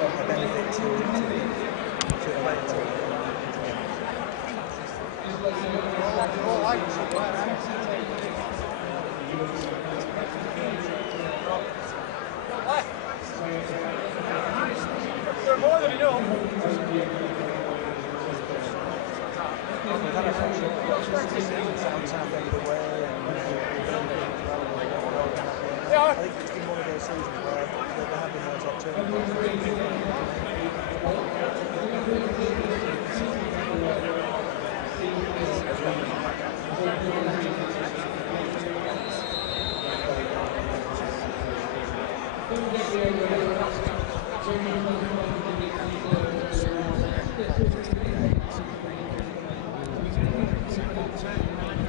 a benefit to elect to. More than you know. I think it's been one of those seasons where there have been those opportunities.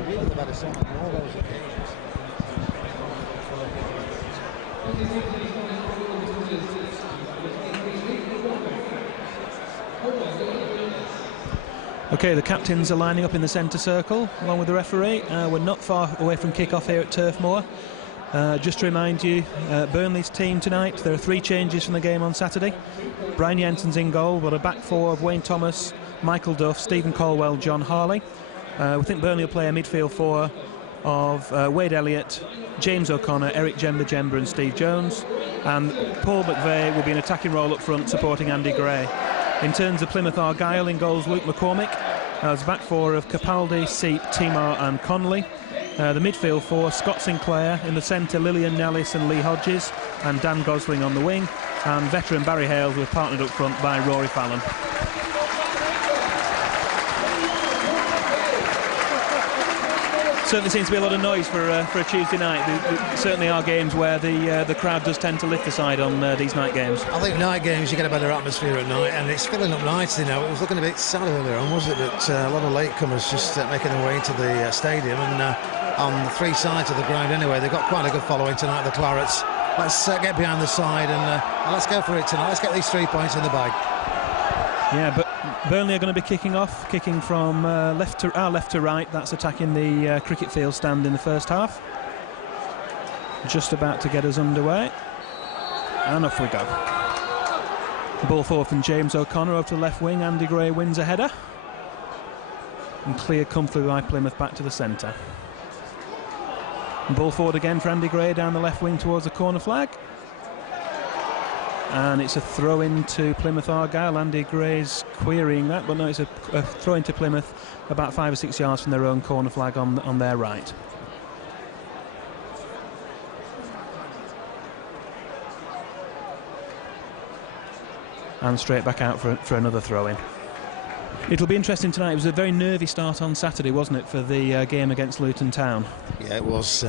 Really, they've had a song on all those occasions. Okay, the captains are lining up in the centre circle along with the referee. We're not far away from kick-off here at Turf Moor. Just to remind you, Burnley's team tonight, there are 3 changes from the game on Saturday. Brian Jensen's in goal, but a back 4 of Wayne Thomas, Michael Duff, Stephen Colwell, John Harley. We think Burnley will play a midfield 4 of Wade Elliott, James O'Connor, Eric Jemba and Steve Jones, and Paul McVeigh will be an attacking role up front supporting Andy Gray. In terms of Plymouth Argyle, in goals Luke McCormick, as back 4 of Capaldi, Seep, Timar and Connolly. The midfield 4, Scott Sinclair, in the centre Lillian Nellis and Lee Hodges, and Dan Gosling on the wing, and veteran Barry Hales was partnered up front by Rory Fallon. Certainly seems to be a lot of noise for a Tuesday night. There certainly are games where the crowd does tend to lift the side on these night games. I think night games you get a better atmosphere at night, and it's filling up nicely now. It was looking a bit sad earlier on, wasn't it? But a lot of latecomers just making their way into the stadium, and on the 3 sides of the ground anyway, they've got quite a good following tonight, the Clarets. Let's get behind the side and let's go for it tonight. Let's get these 3 points in the bag. Yeah, but Burnley are going to be kicking off, kicking from left to right. That's attacking the cricket field stand in the first half. Just about to get us underway. And off we go. Ball forward from James O'Connor over to the left wing. Andy Gray wins a header. And cleared comfortably by Plymouth back to the centre. Ball forward again for Andy Gray down the left wing towards the corner flag. And it's a throw in to Plymouth Argyle. Andy Gray's querying that, but no, it's a throw into Plymouth about 5 or 6 yards from their own corner flag on their right. And straight back out for another throw in. It'll be interesting tonight. It was a very nervy start on Saturday, wasn't it, for the game against Luton Town? Yeah, it was.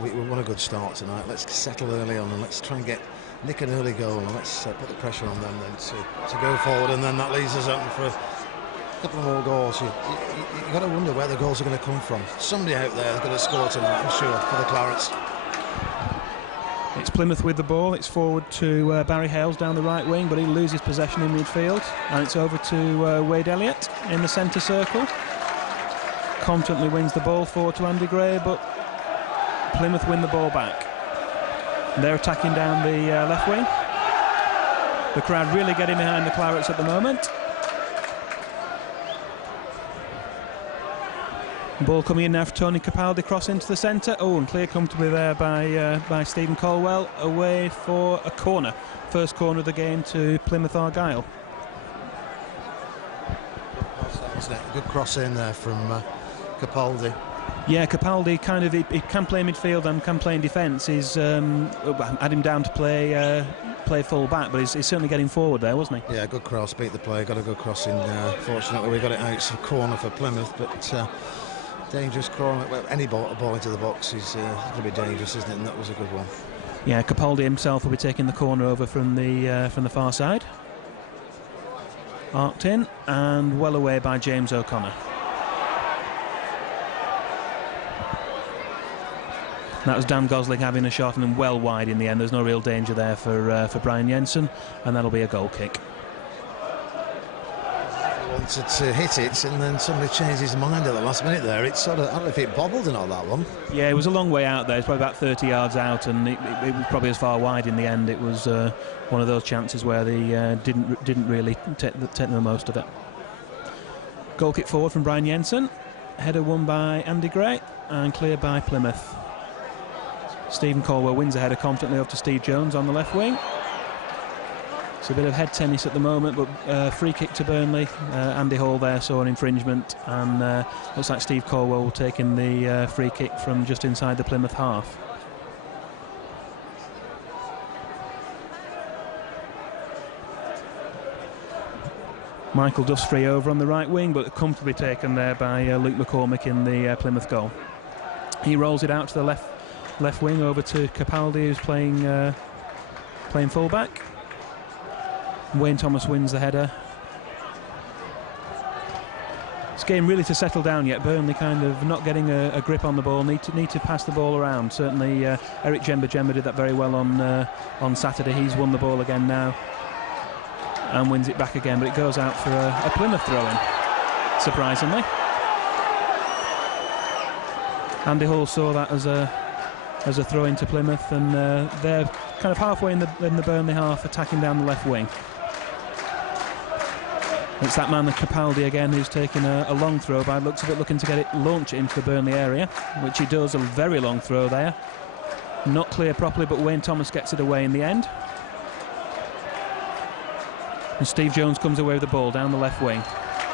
We want a good start tonight. Let's settle early on and let's try and nick an early goal, and let's put the pressure on them then to go forward, and then that leaves us open for a couple of more goals. You got to wonder where the goals are going to come from. Somebody out there is going to score tonight, I'm sure, for the Clarets. It's Plymouth with the ball. It's forward to Barry Hales down the right wing, but he loses possession in midfield, and it's over to Wade Elliott in the centre circle. Confidently wins the ball forward to Andy Gray, but Plymouth win the ball back. They're attacking down the left wing. The crowd really getting behind the Clarets at the moment. Ball coming in now for Tony Capaldi, cross into the centre. Oh, and clear comfortably there by Stephen Colwell, away for a corner. First corner of the game to Plymouth Argyle. Good cross in there from Capaldi. Yeah, Capaldi kind of he can play midfield and can play in defence. He's had him down to play full back, but he's certainly getting forward there, wasn't he? Yeah, good cross, beat the play, got a good cross in. Fortunately, we got it out for corner for Plymouth, but dangerous corner. Well, any ball into the box is going to be dangerous, isn't it? And that was a good one. Yeah, Capaldi himself will be taking the corner over from the far side. Arced in and well away by James O'Connor. That was Dan Gosling having a shot and well wide in the end. There's no real danger there for Brian Jensen, and that'll be a goal kick. wanted to hit it, and then somebody changed his mind at the last minute there. It's sort of, I don't know if it bobbled or not, that one. Yeah, it was a long way out there. It's probably about 30 yards out, and it was probably as far wide in the end. It was one of those chances where they didn't really take the most of it. Goal kick forward from Brian Jensen. Header won by Andy Gray and cleared by Plymouth. Stephen Caldwell wins a header confidently off to Steve Jones on the left wing. It's a bit of head tennis at the moment, but free kick to Burnley. Andy Hall there saw an infringement, and looks like Steve Caldwell taking the free kick from just inside the Plymouth half. Michael Duff's free over on the right wing, but comfortably taken there by Luke McCormick in the Plymouth goal. He rolls it out to the left wing over to Capaldi, who's playing full-back. Wayne Thomas wins the header. This game really to settle down yet. Burnley kind of not getting a grip on the ball, need to pass the ball around. Certainly Eric Jemba did that very well on Saturday. He's won the ball again now and wins it back again, but it goes out for a Plymouth throw-in, surprisingly. Andy Hall saw that as a throw-in to Plymouth, and they're kind of halfway in the Burnley half, attacking down the left wing. It's that man, the Capaldi again, who's taken a long throw by looks of it, looking to get it, launch it into the Burnley area, which he does, a very long throw there. Not clear properly, but Wayne Thomas gets it away in the end. And Steve Jones comes away with the ball down the left wing.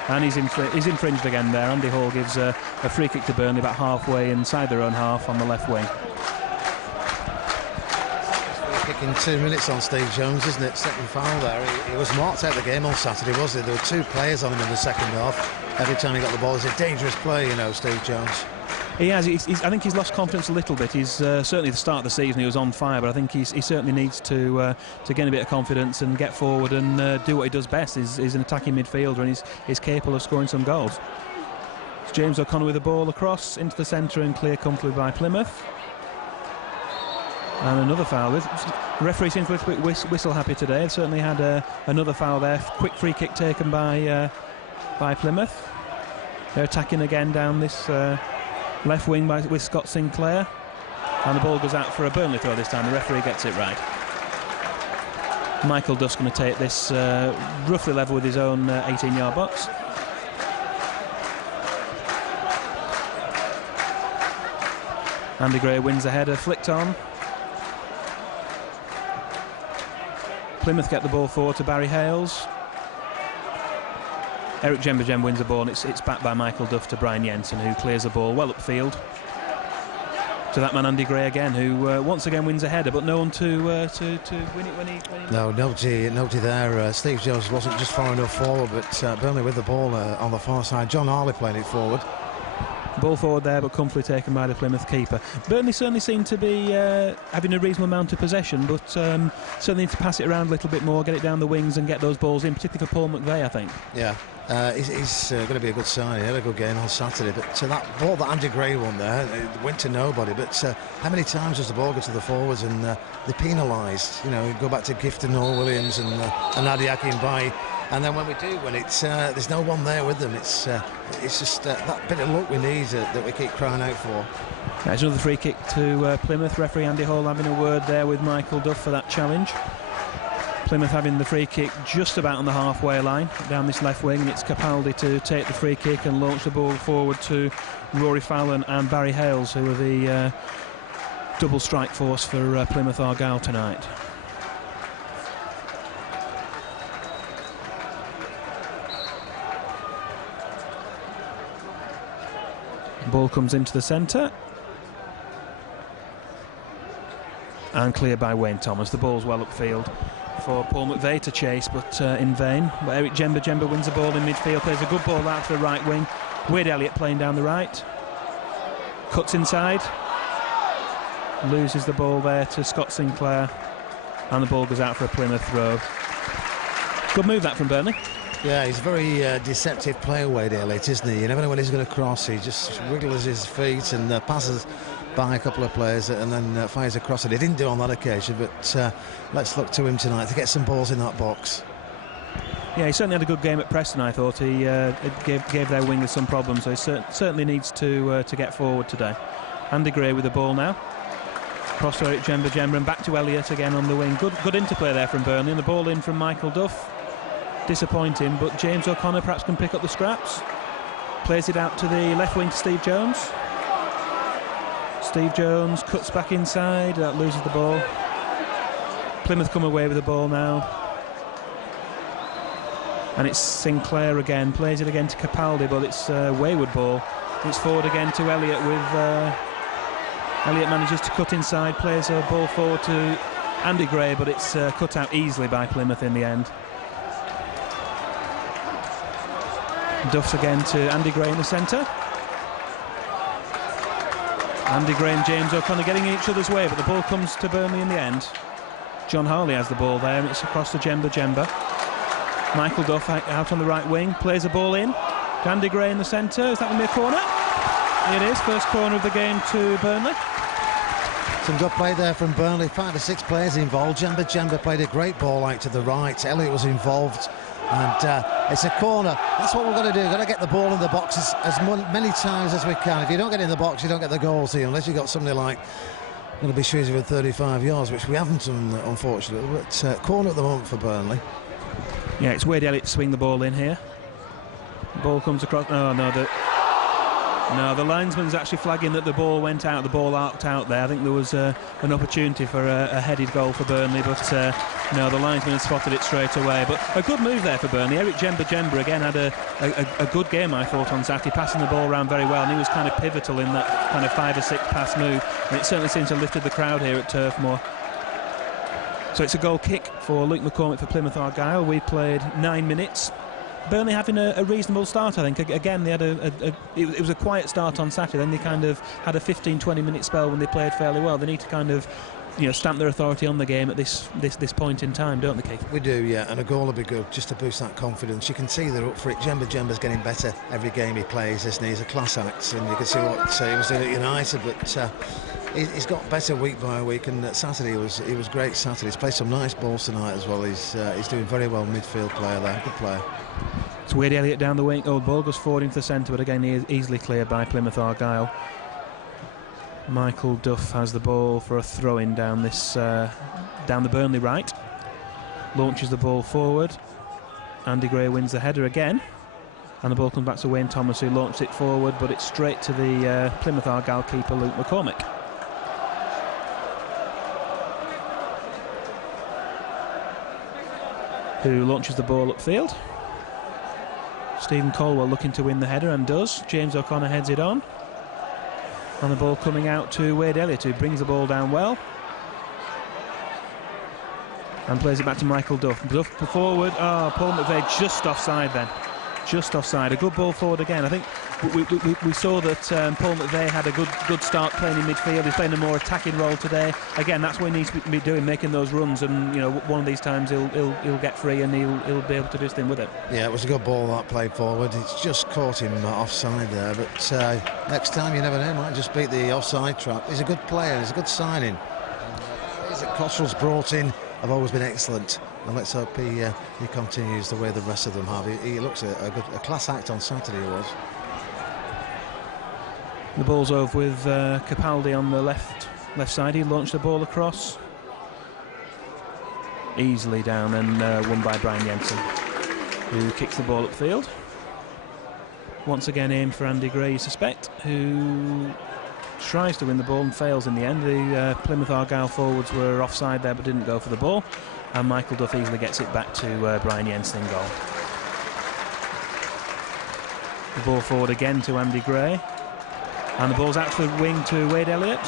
And he's infringed again there. Andy Hall gives a free kick to Burnley about halfway inside their own half on the left wing. Free kick in 2 minutes on Steve Jones, isn't it? Second foul there. He was marked out of the game on Saturday, wasn't he? There were 2 players on him in the second half. Every time he got the ball, it's a dangerous play, you know, Steve Jones. He has. I think he's lost confidence a little bit. He's certainly at the start of the season he was on fire, but I think he certainly needs to gain a bit of confidence and get forward and do what he does best. He's an attacking midfielder, and he's capable of scoring some goals. It's James O'Connor with the ball across into the centre and clear comfortably by Plymouth. And another foul. The referee seems a little bit whistle happy today. They've certainly had another foul there. Quick free kick taken by Plymouth. They're attacking again down this left wing with Scott Sinclair, and the ball goes out for a Burnley throw this time. The referee gets it right. Michael Duff's going to take this roughly level with his own 18-yard box. Andy Gray wins the header, flicked on. Plymouth get the ball forward to Barry Hales. Eric Jemba wins the ball, and it's backed by Michael Duff to Brian Jensen, who clears the ball well upfield to that man Andy Gray again, who once again wins a header, but no one to win it when he No, nobody there. Steve Jones wasn't just far enough forward, but Burnley with the ball on the far side. John Harley playing it forward. Ball forward there, but comfortably taken by the Plymouth keeper. Burnley certainly seem to be having a reasonable amount of possession, but certainly need to pass it around a little bit more, get it down the wings and get those balls in, particularly for Paul McVeigh, I think. Yeah, he's going to be a good sign. He had a good game on Saturday, but that ball that Andy Gray won there, it went to nobody. But how many times does the ball go to the forwards and they're penalised? You know, go back to Gifton, Noel Williams and Adiaki and Bai. And then when we do win it, there's no one there with them. It's just that bit of luck we need that we keep crying out for. There's another free kick to Plymouth. Referee Andy Hall having a word there with Michael Duff for that challenge. Plymouth having the free kick just about on the halfway line down this left wing. It's Capaldi to take the free kick and launch the ball forward to Rory Fallon and Barry Hales, who are the double strike force for Plymouth Argyle tonight. Ball comes into the centre and cleared by Wayne Thomas. The ball's well upfield for Paul McVeigh to chase, but in vain. But Eric Jemba wins the ball in midfield, plays a good ball out to the right wing. Wade Elliott playing down the right, cuts inside, loses the ball there to Scott Sinclair, and the ball goes out for a Plymouth throw. Good move that from Burnley. Yeah, he's a very deceptive player, Wade Elliott, isn't he? You never know when he's going to cross. He just wriggles his feet and passes by a couple of players and then fires across it. He didn't do on that occasion, but let's look to him tonight to get some balls in that box. Yeah, he certainly had a good game at Preston, I thought. He gave their wingers some problems, so he certainly needs to get forward today. Andy Gray with the ball now. Cross to Eric Jemba, and back to Elliott again on the wing. Good interplay there from Burnley, and the ball in from Michael Duff. Disappointing, but James O'Connor perhaps can pick up the scraps. Plays it out to the left wing to Steve Jones. Steve Jones cuts back inside, loses the ball. Plymouth come away with the ball now. And it's Sinclair again, plays it again to Capaldi, but it's a wayward ball. It's forward again to Elliott with... Elliott manages to cut inside, plays a ball forward to Andy Gray, but it's cut out easily by Plymouth in the end. Duffs again to Andy Gray in the centre. Andy Gray and James O'Connor getting in each other's way, but the ball comes to Burnley in the end. John Harley has the ball there, and it's across to Jemba. Michael Duff out on the right wing, plays a ball in to Andy Gray in the centre. Is that going to be a corner? It is, first corner of the game to Burnley. Some good play there from Burnley, 5 or 6 players involved. Jemba played a great ball out to the right. Elliott was involved, and it's a corner. That's what we're going to do. We're going to get the ball in the box as many times as we can. If you don't get in the box, you don't get the goals here, unless you've got somebody like going to be shooting with 35 yards, which we haven't done, unfortunately. But corner at the moment for Burnley. Yeah, it's Wade Elliott to swing the ball in here. The ball comes across. Oh, no, the linesman's actually flagging that the ball went out, the ball arced out there. I think there was an opportunity for a headed goal for Burnley, but no, the linesman had spotted it straight away. But a good move there for Burnley. Eric Jemba again had a good game, I thought, on Saturday, passing the ball around very well, and he was kind of pivotal in that kind of 5 or 6 pass move, and it certainly seems to have lifted the crowd here at Turf Moor. So it's a goal kick for Luke McCormick for Plymouth Argyle. We played 9 minutes. Burnley having a reasonable start, I think. Again, they had it was a quiet start on Saturday, then they kind of had a 15-20 minute spell when they played fairly well. They need to kind of, stamp their authority on the game at this point in time, don't they, Keith? We do, yeah, and a goal would be good just to boost that confidence. You can see they're up for it. Jemba's getting better every game he plays, isn't he? He's a class act, and you can see what he was doing at United, but he's got better week by week, and Saturday he was great. Saturday he's played some nice balls tonight as well. He's doing very well, midfield player there, good player. It's Wade Elliott down the wing. Oh, the ball goes forward into the centre, but again he is easily cleared by Plymouth Argyle. Michael Duff has the ball for a throw-in down the Burnley right. Launches the ball forward. Andy Gray wins the header again, and the ball comes back to Wayne Thomas, who launched it forward, but it's straight to the Plymouth Argyle keeper Luke McCormick. Who launches the ball upfield. Stephen Colwell looking to win the header, and does. James O'Connor heads it on. And the ball coming out to Wade Elliott, who brings the ball down well. And plays it back to Michael Duff. Duff forward. Oh, Paul McVeigh just offside then. Just offside. A good ball forward again. I think we saw that Paul McVeigh had a good start playing in midfield. He's playing a more attacking role today. Again, that's what he needs to be doing, making those runs. And one of these times he'll get free and he'll be able to do his thing with it. Yeah, it was a good ball that played forward. It's just caught him offside there. But next time, you never know, might just beat the offside trap. He's a good player. He's a good signing. That Cottrell's brought in have always been excellent, and let's hope he continues the way the rest of them have. He looks a class act on Saturday, he was. The ball's over with Capaldi on the left side. He launched the ball across easily down, and won by Brian Jensen, who kicks the ball upfield. Once again aimed for Andy Gray, you suspect, who tries to win the ball and fails in the end. The Plymouth Argyle forwards were offside there but didn't go for the ball, and Michael Duff easily gets it back to Brian Jensen in goal. The ball forward again to Andy Gray, and the ball's out to the wing to Wade Elliott.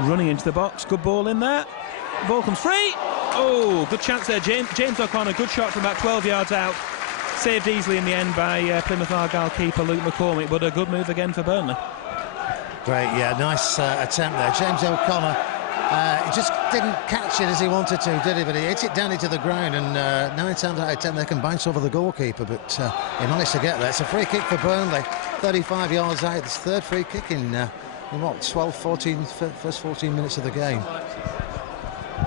Running into the box, good ball in there. The ball comes free. Oh, good chance there. James O'Connor, good shot from about 12 yards out. Saved easily in the end by Plymouth Argyle keeper Luke McCormick, but a good move again for Burnley. Great, yeah, nice attempt there. James O'Connor, he just didn't catch it as he wanted to, did he? But he hit it down into the ground, and 9 times out of 10 they can bounce over the goalkeeper, but he managed to get there. It's a free kick for Burnley, 35 yards out. It's third free kick in what, 12, 14, first 14 minutes of the game.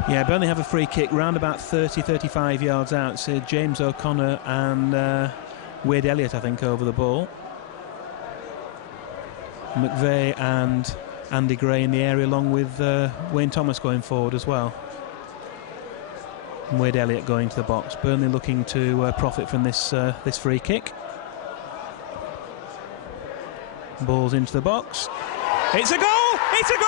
Yeah, Burnley have a free kick round about 30-35 yards out. So James O'Connor and Wade Elliott, I think, over the ball. McVeigh and Andy Gray in the area, along with Wayne Thomas going forward as well. And Wade Elliott going to the box. Burnley looking to profit from this free kick. Ball's into the box. It's a goal! It's a goal!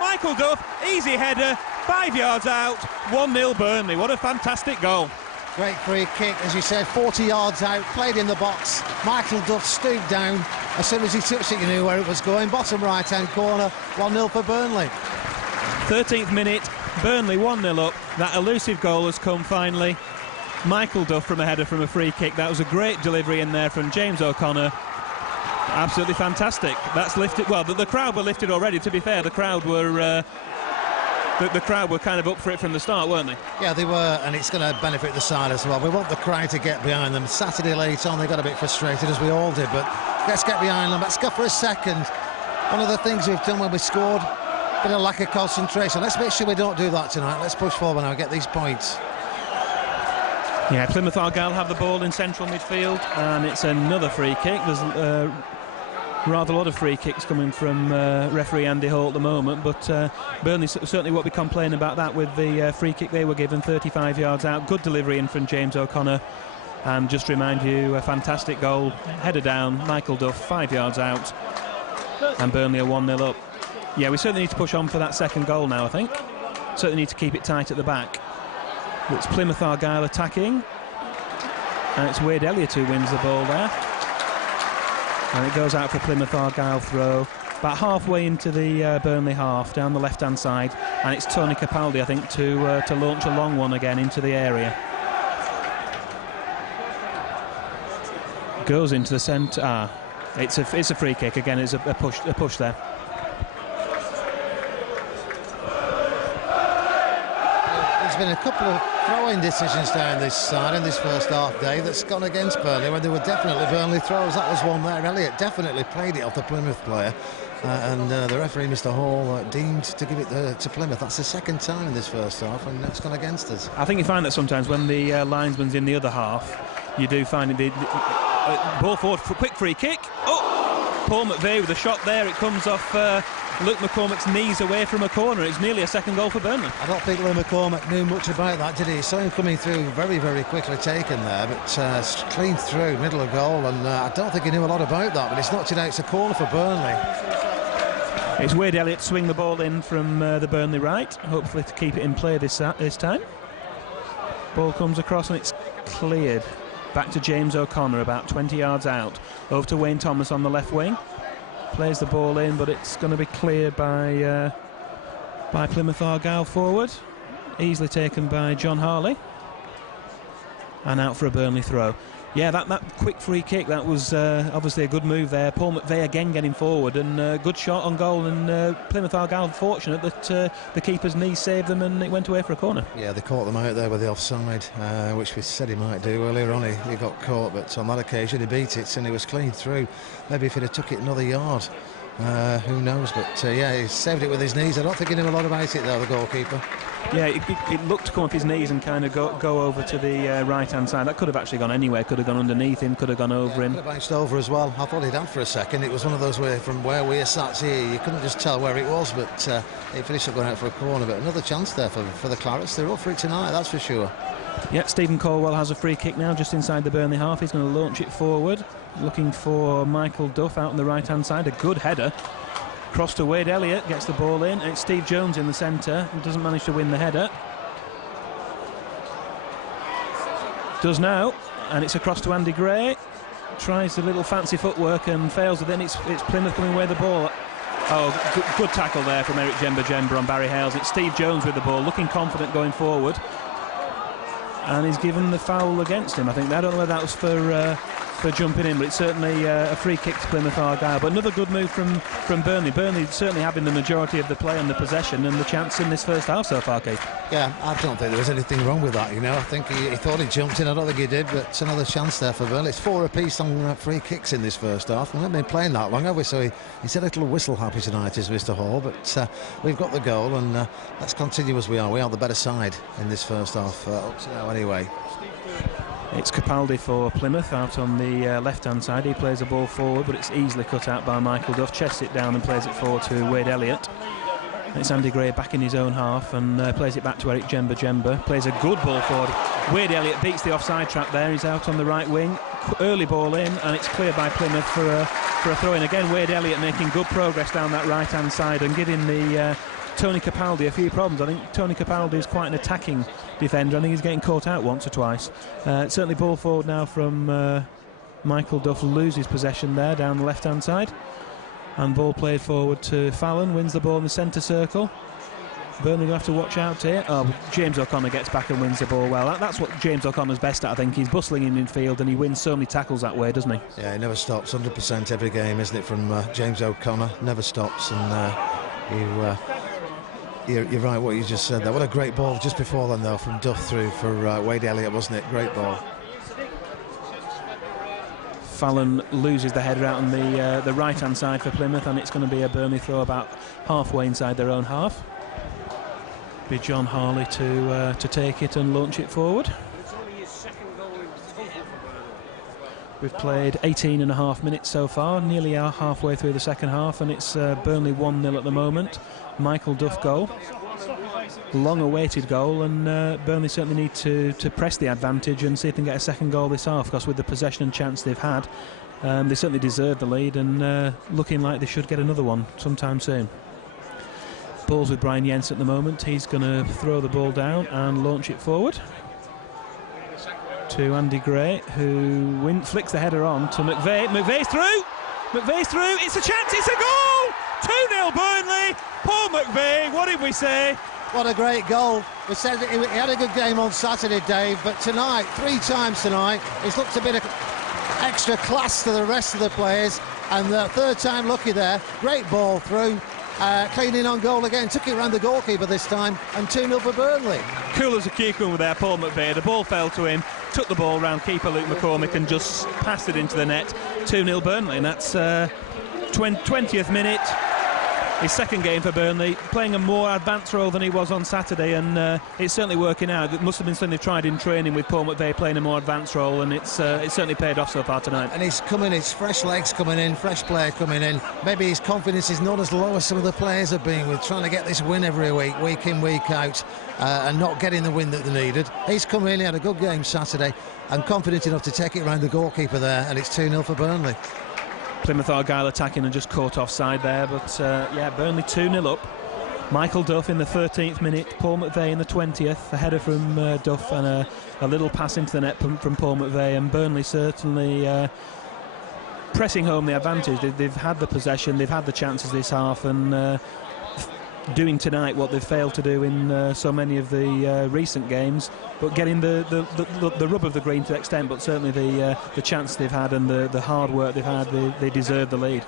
Michael Duff, easy header, 5 yards out, 1-0 Burnley. What a fantastic goal. Great free kick, as you said, 40 yards out, played in the box. Michael Duff stooped down. As soon as he touched it, you knew where it was going. Bottom right-hand corner, 1-0 for Burnley. 13th minute, Burnley 1-0 up. That elusive goal has come finally. Michael Duff from a header from a free kick. That was a great delivery in there from James O'Connor. Absolutely fantastic. That's lifted. Well, the crowd were lifted already. To be fair, the crowd were kind of up for it from the start, weren't they? Yeah, they were, and it's going to benefit the side as well. We want the crowd to get behind them. Saturday late on, they got a bit frustrated, as we all did, but let's get behind them. Let's go for a second. One of the things we've done when we scored, a bit of lack of concentration. Let's make sure we don't do that tonight. Let's push forward now and get these points. Yeah, Plymouth Argyle have the ball in central midfield, and it's another free kick. There's rather a lot of free kicks coming from referee Andy Hall at the moment, but Burnley certainly won't be complaining about that with the free kick they were given 35 yards out. Good delivery in from James O'Connor, and just to remind you, a fantastic goal, header down, Michael Duff, 5 yards out, and Burnley are 1-0 up. Yeah, we certainly need to push on for that second goal now, I think. Certainly need to keep it tight at the back. It's Plymouth Argyle attacking, and it's Wade Elliott who wins the ball there. And it goes out for Plymouth Argyle throw, about halfway into the Burnley half, down the left-hand side, and it's Tony Capaldi, I think, to launch a long one again into the area. Goes into the centre. It's a free kick again. It's a push there. There's been a couple of throwing decisions down this side in this first half day that's gone against Burnley when they were definitely Burnley throws. That was one there. Elliott definitely played it off the Plymouth player, and the referee, Mr. Hall, deemed to give it to Plymouth. That's the second time in this first half, and it's gone against us. I think you find that sometimes when the linesman's in the other half, you do find the ball forward for a quick free kick. Oh, Paul McVeigh with a shot there. It comes off Luke McCormack's knees away from a corner. It's nearly a second goal for Burnley. I don't think Luke McCormack knew much about that, did he? He saw him coming through very, very quickly taken there, but clean through, middle of goal, and I don't think he knew a lot about that, but it's knocked it out. It's a corner for Burnley. It's Wade Elliott swing the ball in from the Burnley right, hopefully to keep it in play this time. Ball comes across and it's cleared. Back to James O'Connor, about 20 yards out. Over to Wayne Thomas on the left wing. Plays the ball in, but it's going to be cleared by Plymouth Argyle forward. Easily taken by John Harley. And out for a Burnley throw. Yeah, that quick free kick, that was obviously a good move there. Paul McVeigh again getting forward, and good shot on goal, and Plymouth Argyle fortunate that the keeper's knee saved them and it went away for a corner. Yeah, they caught them out there with the offside, which we said he might do earlier on. He got caught, but on that occasion he beat it and he was clean through. Maybe if he'd have took it another yard, who knows, but yeah, he saved it with his knees. I don't think he knew a lot about it though, the goalkeeper. Yeah, it looked to come off his knees and kind of go over to the right-hand side. That could have actually gone anywhere. Could have gone underneath him, could have gone over him. Could have bounced over as well. I thought he'd had for a second. It was one of those where, from where we sat here, you couldn't just tell where it was, but it finished up going out for a corner. But another chance there for the Clarets. They're up for it tonight, that's for sure. Yeah, Stephen Caldwell has a free kick now just inside the Burnley half. He's going to launch it forward, looking for Michael Duff out on the right-hand side. A good header. Cross to Wade Elliott, gets the ball in, and it's Steve Jones in the centre, who doesn't manage to win the header. Does now, and it's across to Andy Gray. Tries a little fancy footwork and fails, and then it's Plymouth coming away the ball. Oh, good tackle there from Eric Jemba on Barry Hales. It's Steve Jones with the ball, looking confident going forward. And he's given the foul against him, I think. I don't know whether that was for jumping in, but it's certainly a free kick to Plymouth Argyle. But another good move from Burnley. Burnley certainly having the majority of the play and the possession and the chance in this first half so far, Keith. Yeah, I don't think there was anything wrong with that, you know. I think he thought he jumped in. I don't think he did, but it's another chance there for Burnley. It's 4 apiece on free kicks in this first half. We haven't been playing that long, have we? So he's a little whistle happy tonight, is Mr. Hall. But we've got the goal, and let's continue as we are. We are the better side in this first half, up to now anyway. It's Capaldi for Plymouth out on the left-hand side. He plays a ball forward, but it's easily cut out by Michael Duff. Chests it down and plays it forward to Wade Elliott. It's Andy Gray back in his own half and plays it back to Eric Jemba. Plays a good ball forward. Wade Elliott beats the offside trap there. He's out on the right wing. Early ball in, and it's cleared by Plymouth for a throw-in. Again, Wade Elliott making good progress down that right-hand side and giving the Tony Capaldi a few problems. I think Tony Capaldi is quite an attacking defender. I think he's getting caught out once or twice. Certainly ball forward now from Michael Duff. Loses possession there down the left-hand side. And ball played forward to Fallon. Wins the ball in the centre circle. Burnley will have to watch out here. Oh, James O'Connor gets back and wins the ball well. That's what James O'Connor's best at, I think. He's bustling in midfield and he wins so many tackles that way, doesn't he? Yeah, he never stops. 100% every game, isn't it, from James O'Connor? Never stops. And you're right what you just said there. What a great ball just before then, though, from Duff through for Wade Elliott, wasn't it? Great ball. Fallon loses the header out on the right-hand side for Plymouth, and it's going to be a Burnley throw about halfway inside their own half. Be John Harley to take it and launch it forward. We've played 18.5 minutes so far, nearly halfway through the second half, and it's Burnley 1-0 at the moment. Michael Duff goal. Long-awaited goal, and Burnley certainly need to press the advantage and see if they can get a second goal this half, because with the possession and chance they've had, they certainly deserve the lead, and looking like they should get another one sometime soon. Ball's with Brian Jens at the moment. He's going to throw the ball down and launch it forward to Andy Gray, who flicks the header on to McVeigh. McVeigh's through! McVeigh's through! It's a chance! It's a goal! 2-0 Burnley! Paul McVeigh, what did we say? What a great goal. We said that he had a good game on Saturday, Dave, but tonight, 3 times tonight, he's looked a bit of extra class to the rest of the players, and the third time lucky there. Great ball through. Cleaning on goal again, took it around the goalkeeper this time, and 2-0 for Burnley. Cool as a cucumber there, Paul McVeigh. The ball fell to him, took the ball round keeper Luke McCormick and just passed it into the net. 2-0 Burnley, and that's 20th minute. His second game for Burnley, playing a more advanced role than he was on Saturday, and it's certainly working out. It must have been something they've tried in training with Paul McVeigh playing a more advanced role, and it's certainly paid off so far tonight. And he's coming, it's fresh legs coming in, fresh player coming in. Maybe his confidence is not as low as some of the players have been with trying to get this win every week in, week out, and not getting the win that they needed. He's come in, he had a good game Saturday, and confident enough to take it around the goalkeeper there, and it's 2-0 for Burnley. Plymouth Argyle attacking and just caught offside there, but yeah, Burnley 2-0 up. Michael Duff in the 13th minute, Paul McVeigh in the 20th, a header from Duff and a little pass into the net from Paul McVeigh, and Burnley certainly pressing home the advantage. They've had the possession, they've had the chances this half, and doing tonight what they've failed to do in so many of the recent games, but getting the rub of the green to the extent, but certainly the chance they've had and the hard work they've had, they deserve the lead.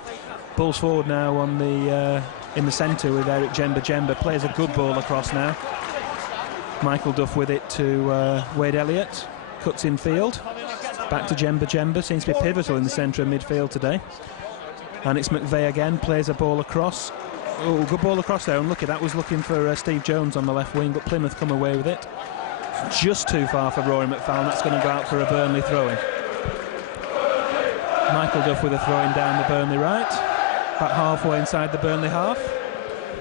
Ball's forward now on the in the centre with Eric Jemba. Plays a good ball across now. Michael Duff with it to Wade Elliott, cuts in field, back to Jemba. Seems to be pivotal in the centre of midfield today, and it's McVeigh again, plays a ball across. Oh, good ball across there, and that was looking for Steve Jones on the left wing, but Plymouth come away with it. Just too far for Rory McFarlane. That's going to go out for a Burnley throw-in. Michael Duff with a throw-in down the Burnley right, about halfway inside the Burnley half.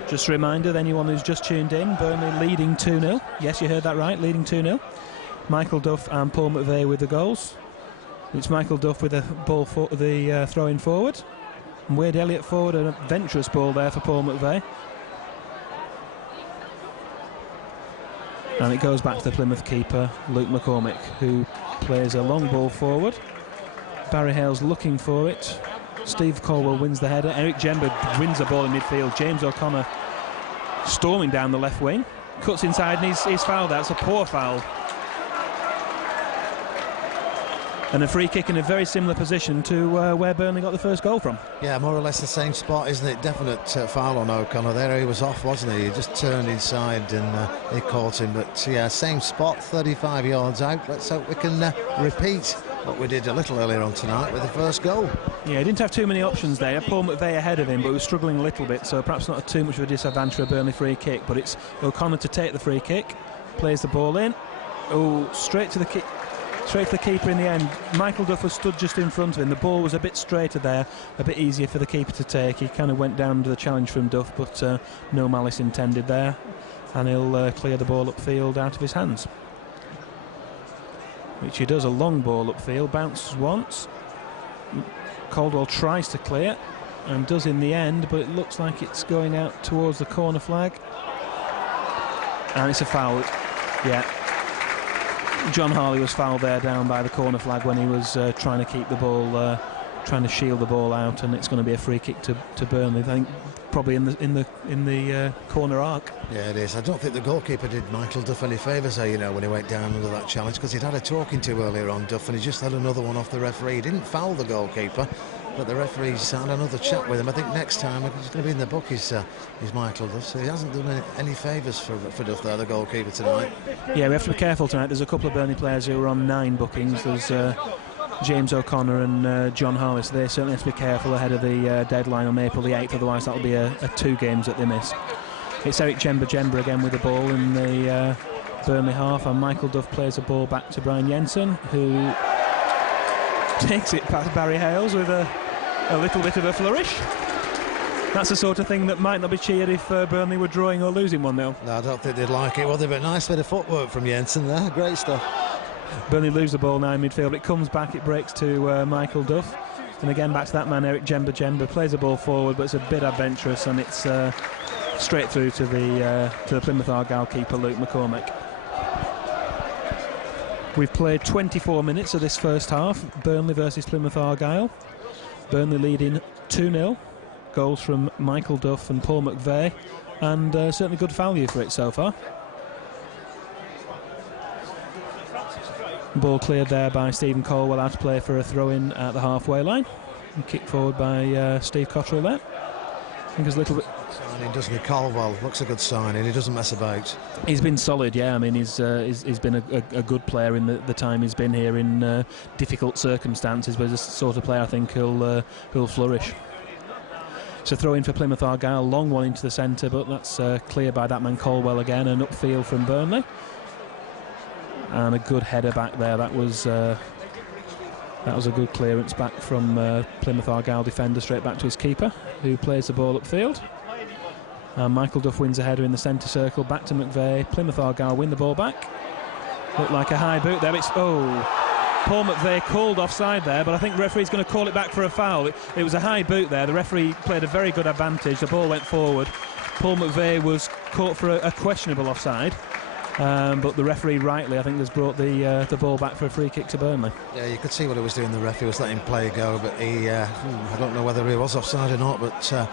Just a reminder, anyone who's just tuned in, Burnley leading 2-0. Yes, you heard that right, leading 2-0. Michael Duff and Paul McVeigh with the goals. It's Michael Duff with the ball for the throw-in forward. And Wade Elliott forward, a venturous ball there for Paul McVeigh. And it goes back to the Plymouth keeper, Luke McCormick, who plays a long ball forward. Barry Hale's looking for it. Steve Caldwell wins the header. Eric Jemba wins the ball in midfield. James O'Connor storming down the left wing. Cuts inside and he's fouled. That's a poor foul. And a free kick in a very similar position to where Burnley got the first goal from. Yeah, more or less the same spot, isn't it? Definite foul on O'Connor there. He was off, wasn't he? He just turned inside and he caught him. But yeah, same spot, 35 yards out. Let's hope we can repeat what we did a little earlier on tonight with the first goal. Yeah, he didn't have too many options there. Paul McVeigh ahead of him, but he was struggling a little bit, so perhaps not too much of a disadvantage for a Burnley free kick. But it's O'Connor to take the free kick, plays the ball in. Oh, straight to the keeper in the end. Michael Duff was stood just in front of him. The ball was a bit straighter there, a bit easier for the keeper to take. He kind of went down to the challenge from Duff, but no malice intended there, and he'll clear the ball upfield out of his hands, which he does. A long ball upfield, bounces once. Caldwell tries to clear and does in the end, but it looks like it's going out towards the corner flag, and it's a foul. Yeah, John Harley was fouled there down by the corner flag when he was trying to keep the ball, trying to shield the ball out, and it's going to be a free kick to Burnley. I think probably in the corner arc. Yeah, it is. I don't think the goalkeeper did Michael Duff any favours there, you know, when he went down under that challenge, because he'd had a talking to earlier on, Duff, and he just had another one off the referee. He didn't foul the goalkeeper, but the referee's had another chat with him. I think next time he's going to be in the book, is Michael Duff, so he hasn't done any favours for Duff there, the goalkeeper, tonight. Yeah, we have to be careful tonight. There's a couple of Burnley players who are on 9 bookings. There's James O'Connor and John Harley, so they certainly have to be careful ahead of the deadline on April the 8th, otherwise that'll be a 2 games that they miss. It's Eric Jemba again with the ball in the Burnley half, and Michael Duff plays the ball back to Brian Jensen, who takes it past Barry Hales with a little bit of a flourish. That's the sort of thing that might not be cheered if Burnley were drawing or losing 1-0. No, I don't think they'd like it, well, they've got a nice bit of footwork from Jensen there, great stuff. Burnley lose the ball now in midfield, it comes back, it breaks to Michael Duff, and again back to that man Eric Jemba plays the ball forward, but it's a bit adventurous, and it's straight through to the Plymouth Argyle keeper Luke McCormack. We've played 24 minutes of this first half, Burnley versus Plymouth Argyle. Burnley leading 2-0, goals from Michael Duff and Paul McVeigh, and certainly good value for it so far. Ball cleared there by Stephen Caldwell, out to play for a throw-in at the halfway line, and kicked forward by Steve Cottrell there. I think there's a little bit... Signing, doesn't he? Caldwell looks a good signing, he doesn't mess about. He's been solid, yeah. I mean, he's been a good player in the time he's been here in difficult circumstances, but he's the sort of player I think who'll flourish. So throw in for Plymouth Argyle, long one into the centre, but that's clear by that man Caldwell again, and upfield from Burnley. And a good header back there. That was a good clearance back from Plymouth Argyle defender straight back to his keeper, who plays the ball upfield. And Michael Duff wins a header in the centre circle, back to McVeigh. Plymouth Argyle win the ball back. Looked like a high boot there. Paul McVeigh called offside there, but I think the referee's going to call it back for a foul. It was a high boot there. The referee played a very good advantage. The ball went forward. Paul McVeigh was caught for a questionable offside. But the referee rightly, I think, has brought the ball back for a free kick to Burnley. Yeah, you could see what he was doing. The referee was letting him play go, but he I don't know whether he was offside or not, but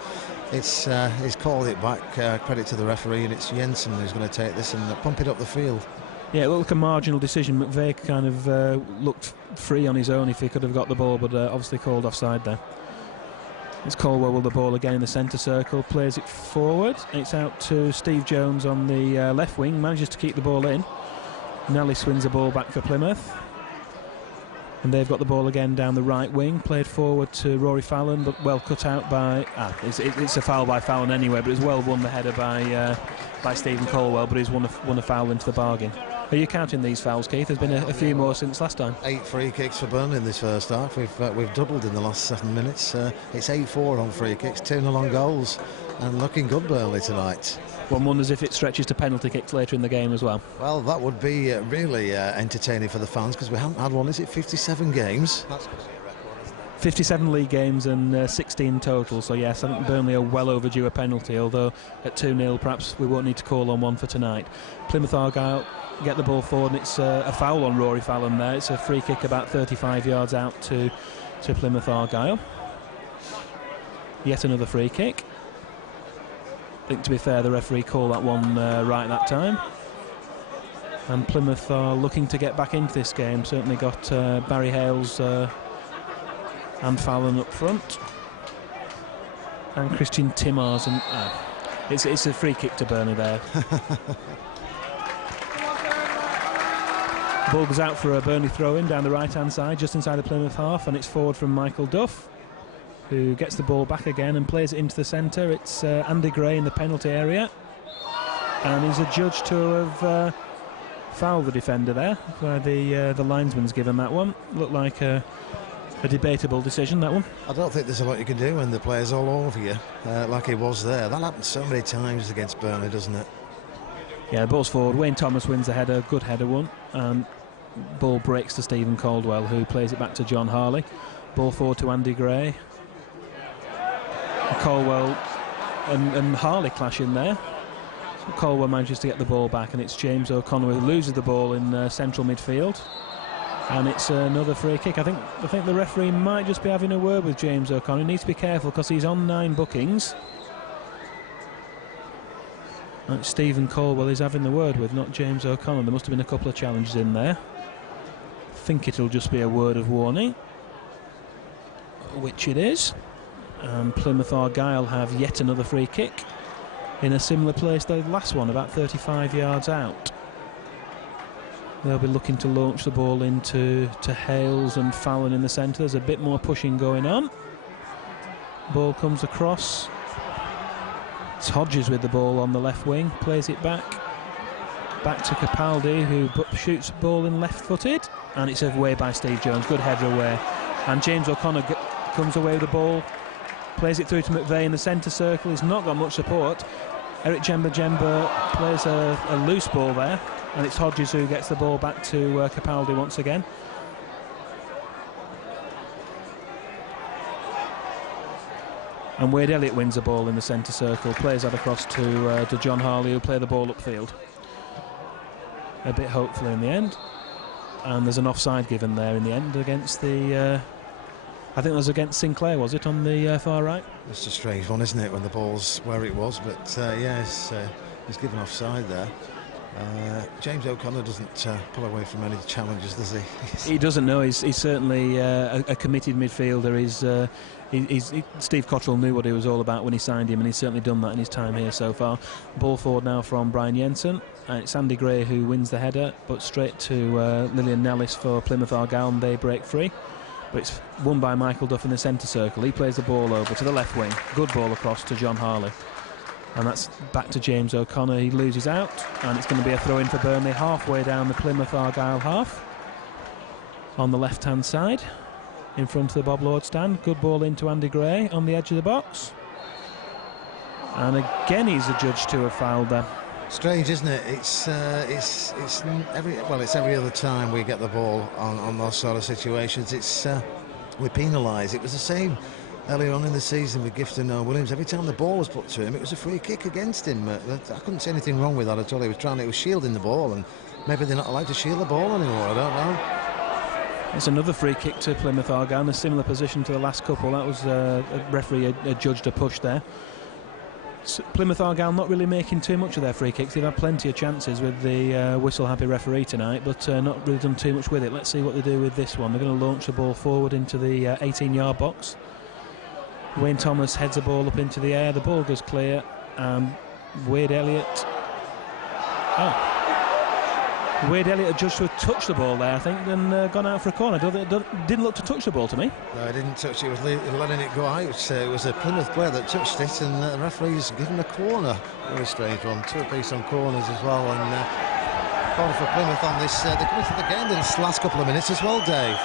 he's called it back. Credit to the referee, and it's Jensen who's going to take this and pump it up the field. Yeah, it looked like a marginal decision. McVeigh kind of looked free on his own if he could have got the ball, but obviously called offside there. It's Caldwell with the ball again in the centre circle, plays it forward. It's out to Steve Jones on the left wing, manages to keep the ball in. Nelly swings the ball back for Plymouth. And they've got the ball again down the right wing, played forward to Rory Fallon, but well cut out by... It's a foul by Fallon anyway, but it's well won, the header by Stephen Caldwell, but he's won a foul into the bargain. Are you counting these fouls, Keith? There's been a few more since last time. 8 free kicks for Burnley in this first half. We've doubled in the last 7 minutes. It's 8-4 on free kicks, 2-0 on goals, and looking good Burnley tonight. One wonders if it stretches to penalty kicks later in the game as well. Well, that would be really entertaining for the fans, because we haven't had one. Is it 57 games? That's 57 league games and 16 total, so yes, I think Burnley are well overdue a penalty, although at 2-0 perhaps we won't need to call on one for tonight. Plymouth Argyle get the ball forward, and it's a foul on Rory Fallon there. It's a free kick about 35 yards out to Plymouth Argyle. Yet another free kick. I think, to be fair, the referee called that one right that time. And Plymouth are looking to get back into this game. Certainly got Barry Hales and Fallon up front. And Christian Timmars. And it's a free kick to Burnley there. Ball goes out for a Burnley throw-in down the right-hand side, just inside the Plymouth half, and it's forward from Michael Duff, who gets the ball back again and plays it into the centre. It's Andy Gray in the penalty area, and he's adjudged to have fouled the defender there, where the linesman's given that one. Looked like a debatable decision, that one. I don't think there's a lot you can do when the player's all over you, like he was there. That happens so many times against Burnley, doesn't it? Yeah, the ball's forward. Wayne Thomas wins the header, good header one, and ball breaks to Stephen Caldwell, who plays it back to John Harley. Ball forward to Andy Gray. Caldwell and Harley clash in there. So Caldwell manages to get the ball back, and it's James O'Connor who loses the ball in central midfield, and it's another free kick. I think the referee might just be having a word with James O'Connor. He needs to be careful because he's on 9 bookings. And Stephen Caldwell is having the word with, not James O'Connor. There must have been a couple of challenges in there. I think it'll just be a word of warning, which it is. And Plymouth Argyle have yet another free kick in a similar place to the last one, about 35 yards out. They'll be looking to launch the ball into Hales and Fallon in the centre. There's a bit more pushing going on. Ball comes across. It's Hodges with the ball on the left wing, plays it back to Capaldi, who shoots the ball in left-footed, and it's away by Steve Jones. Good header away, and James O'Connor comes away with the ball, plays it through to McVeigh in the centre circle. He's not got much support. Eric Jemba plays a loose ball there, and it's Hodges who gets the ball back to Capaldi once again. And Wade Elliott wins the ball in the centre circle, plays that across to John Harley, who play the ball upfield. A bit hopeful in the end. And there's an offside given there in the end against the... I think it was against Sinclair, was it, on the far right? It's a strange one, isn't it, when the ball's where it was, but yes, he's given offside there. James O'Connor doesn't pull away from any challenges, does he? He doesn't know. He's certainly a committed midfielder. Steve Cottrell knew what he was all about when he signed him, and he's certainly done that in his time here so far. Ball forward now from Brian Jensen, and it's Andy Gray who wins the header, but straight to Lillian Nellis for Plymouth Argyle, and they break free. But it's won by Michael Duff in the centre circle. He plays the ball over to the left wing. Good ball across to John Harley. And that's back to James O'Connor. He loses out, and it's going to be a throw-in for Burnley halfway down the Plymouth Argyle half. On the left-hand side, in front of the Bob Lord stand. Good ball into Andy Gray on the edge of the box. And again, he's adjudged to have fouled there. Strange, isn't it? It's every other time we get the ball on those sort of situations. We penalise. It was the same earlier on in the season with Gifton Williams. Every time the ball was put to him, it was a free kick against him. I couldn't see anything wrong with that at all. He was shielding the ball, and maybe they're not allowed to shield the ball anymore. I don't know. It's another free kick to Plymouth Argyle in a similar position to the last couple. That was a referee adjudged a push there. So Plymouth Argyle not really making too much of their free kicks. They've had plenty of chances with the whistle-happy referee tonight, but not really done too much with it. Let's see what they do with this one. They're going to launch the ball forward into the 18-yard box. Wayne Thomas heads the ball up into the air. The ball goes clear, and Wade Elliott... Wade Elliott adjudged to have touched the ball there, I think, and gone out for a corner. Didn't look to touch the ball to me. No, he didn't touch it. He was letting it go out. It was a Plymouth player that touched it, and the referee's given a corner. Very strange one. 2 apiece on corners as well, and corner for Plymouth on this. They're coming to the game this last couple of minutes as well, Dave.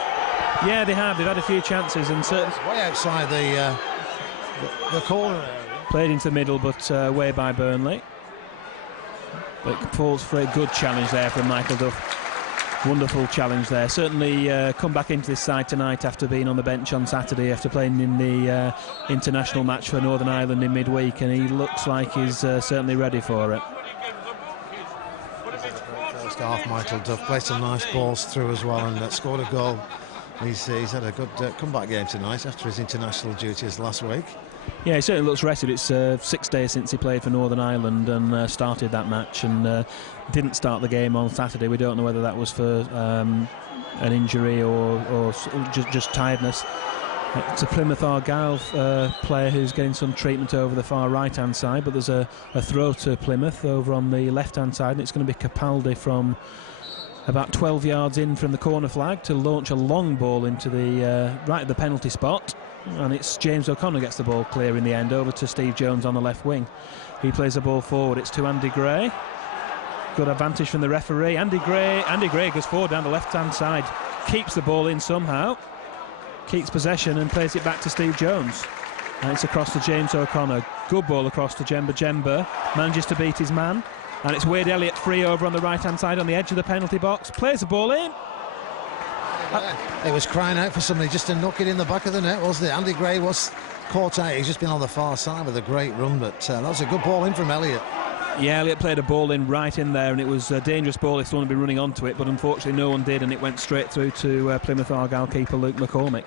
Yeah, they have. They've had a few chances, and certainly way outside the corner area. Played into the middle, but way by Burnley. But falls for a good challenge there from Michael Duff. Wonderful challenge there. Certainly come back into this side tonight after being on the bench on Saturday, after playing in the international match for Northern Ireland in midweek, and he looks like he's certainly ready for it. First half, Michael Duff played some nice balls through as well, and scored a goal. He's had a good comeback game tonight after his international duties last week. Yeah, he certainly looks rested. It's 6 days since he played for Northern Ireland and started that match, and didn't start the game on Saturday. We don't know whether that was for an injury or just tiredness. It's a Plymouth Argyle player who's getting some treatment over the far right-hand side, but there's a throw to Plymouth over on the left-hand side, and it's going to be Capaldi from about 12 yards in from the corner flag to launch a long ball into the right at the penalty spot. And it's James O'Connor gets the ball clear in the end, over to Steve Jones on the left wing. He plays the ball forward. It's to Andy Gray. Good advantage from the referee. Andy Gray goes forward down the left-hand side, keeps the ball in somehow, keeps possession and plays it back to Steve Jones. And it's across to James O'Connor. Good ball across to Jemba. Jemba manages to beat his man. And it's Wade Elliott free over on the right-hand side on the edge of the penalty box. Plays the ball in. He was crying out for somebody just to knock it in the back of the net, wasn't it? Andy Gray was caught out. He's just been on the far side with a great run, but that was a good ball in from Elliott. Yeah, Elliott played a ball in right in there, and it was a dangerous ball if someone had been running onto it, but unfortunately no one did, and it went straight through to Plymouth Argyle keeper Luke McCormick.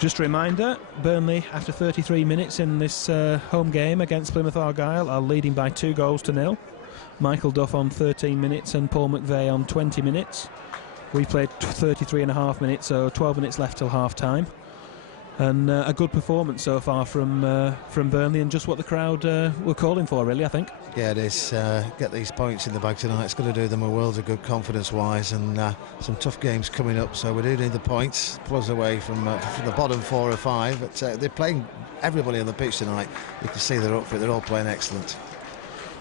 Just a reminder, Burnley, after 33 minutes in this home game against Plymouth Argyle, are leading by 2-0. Michael Duff on 13 minutes and Paul McVeigh on 20 minutes. We played 33.5 minutes, so 12 minutes left till half-time. And a good performance so far from Burnley, and just what the crowd were calling for, really, I think. Yeah, it is. Get these points in the bag tonight. It's going to do them a world of good confidence-wise, and some tough games coming up. So we do need the points, pull us away from the bottom 4 or 5. But they're playing everybody on the pitch tonight. You can see they're up for it. They're all playing excellent.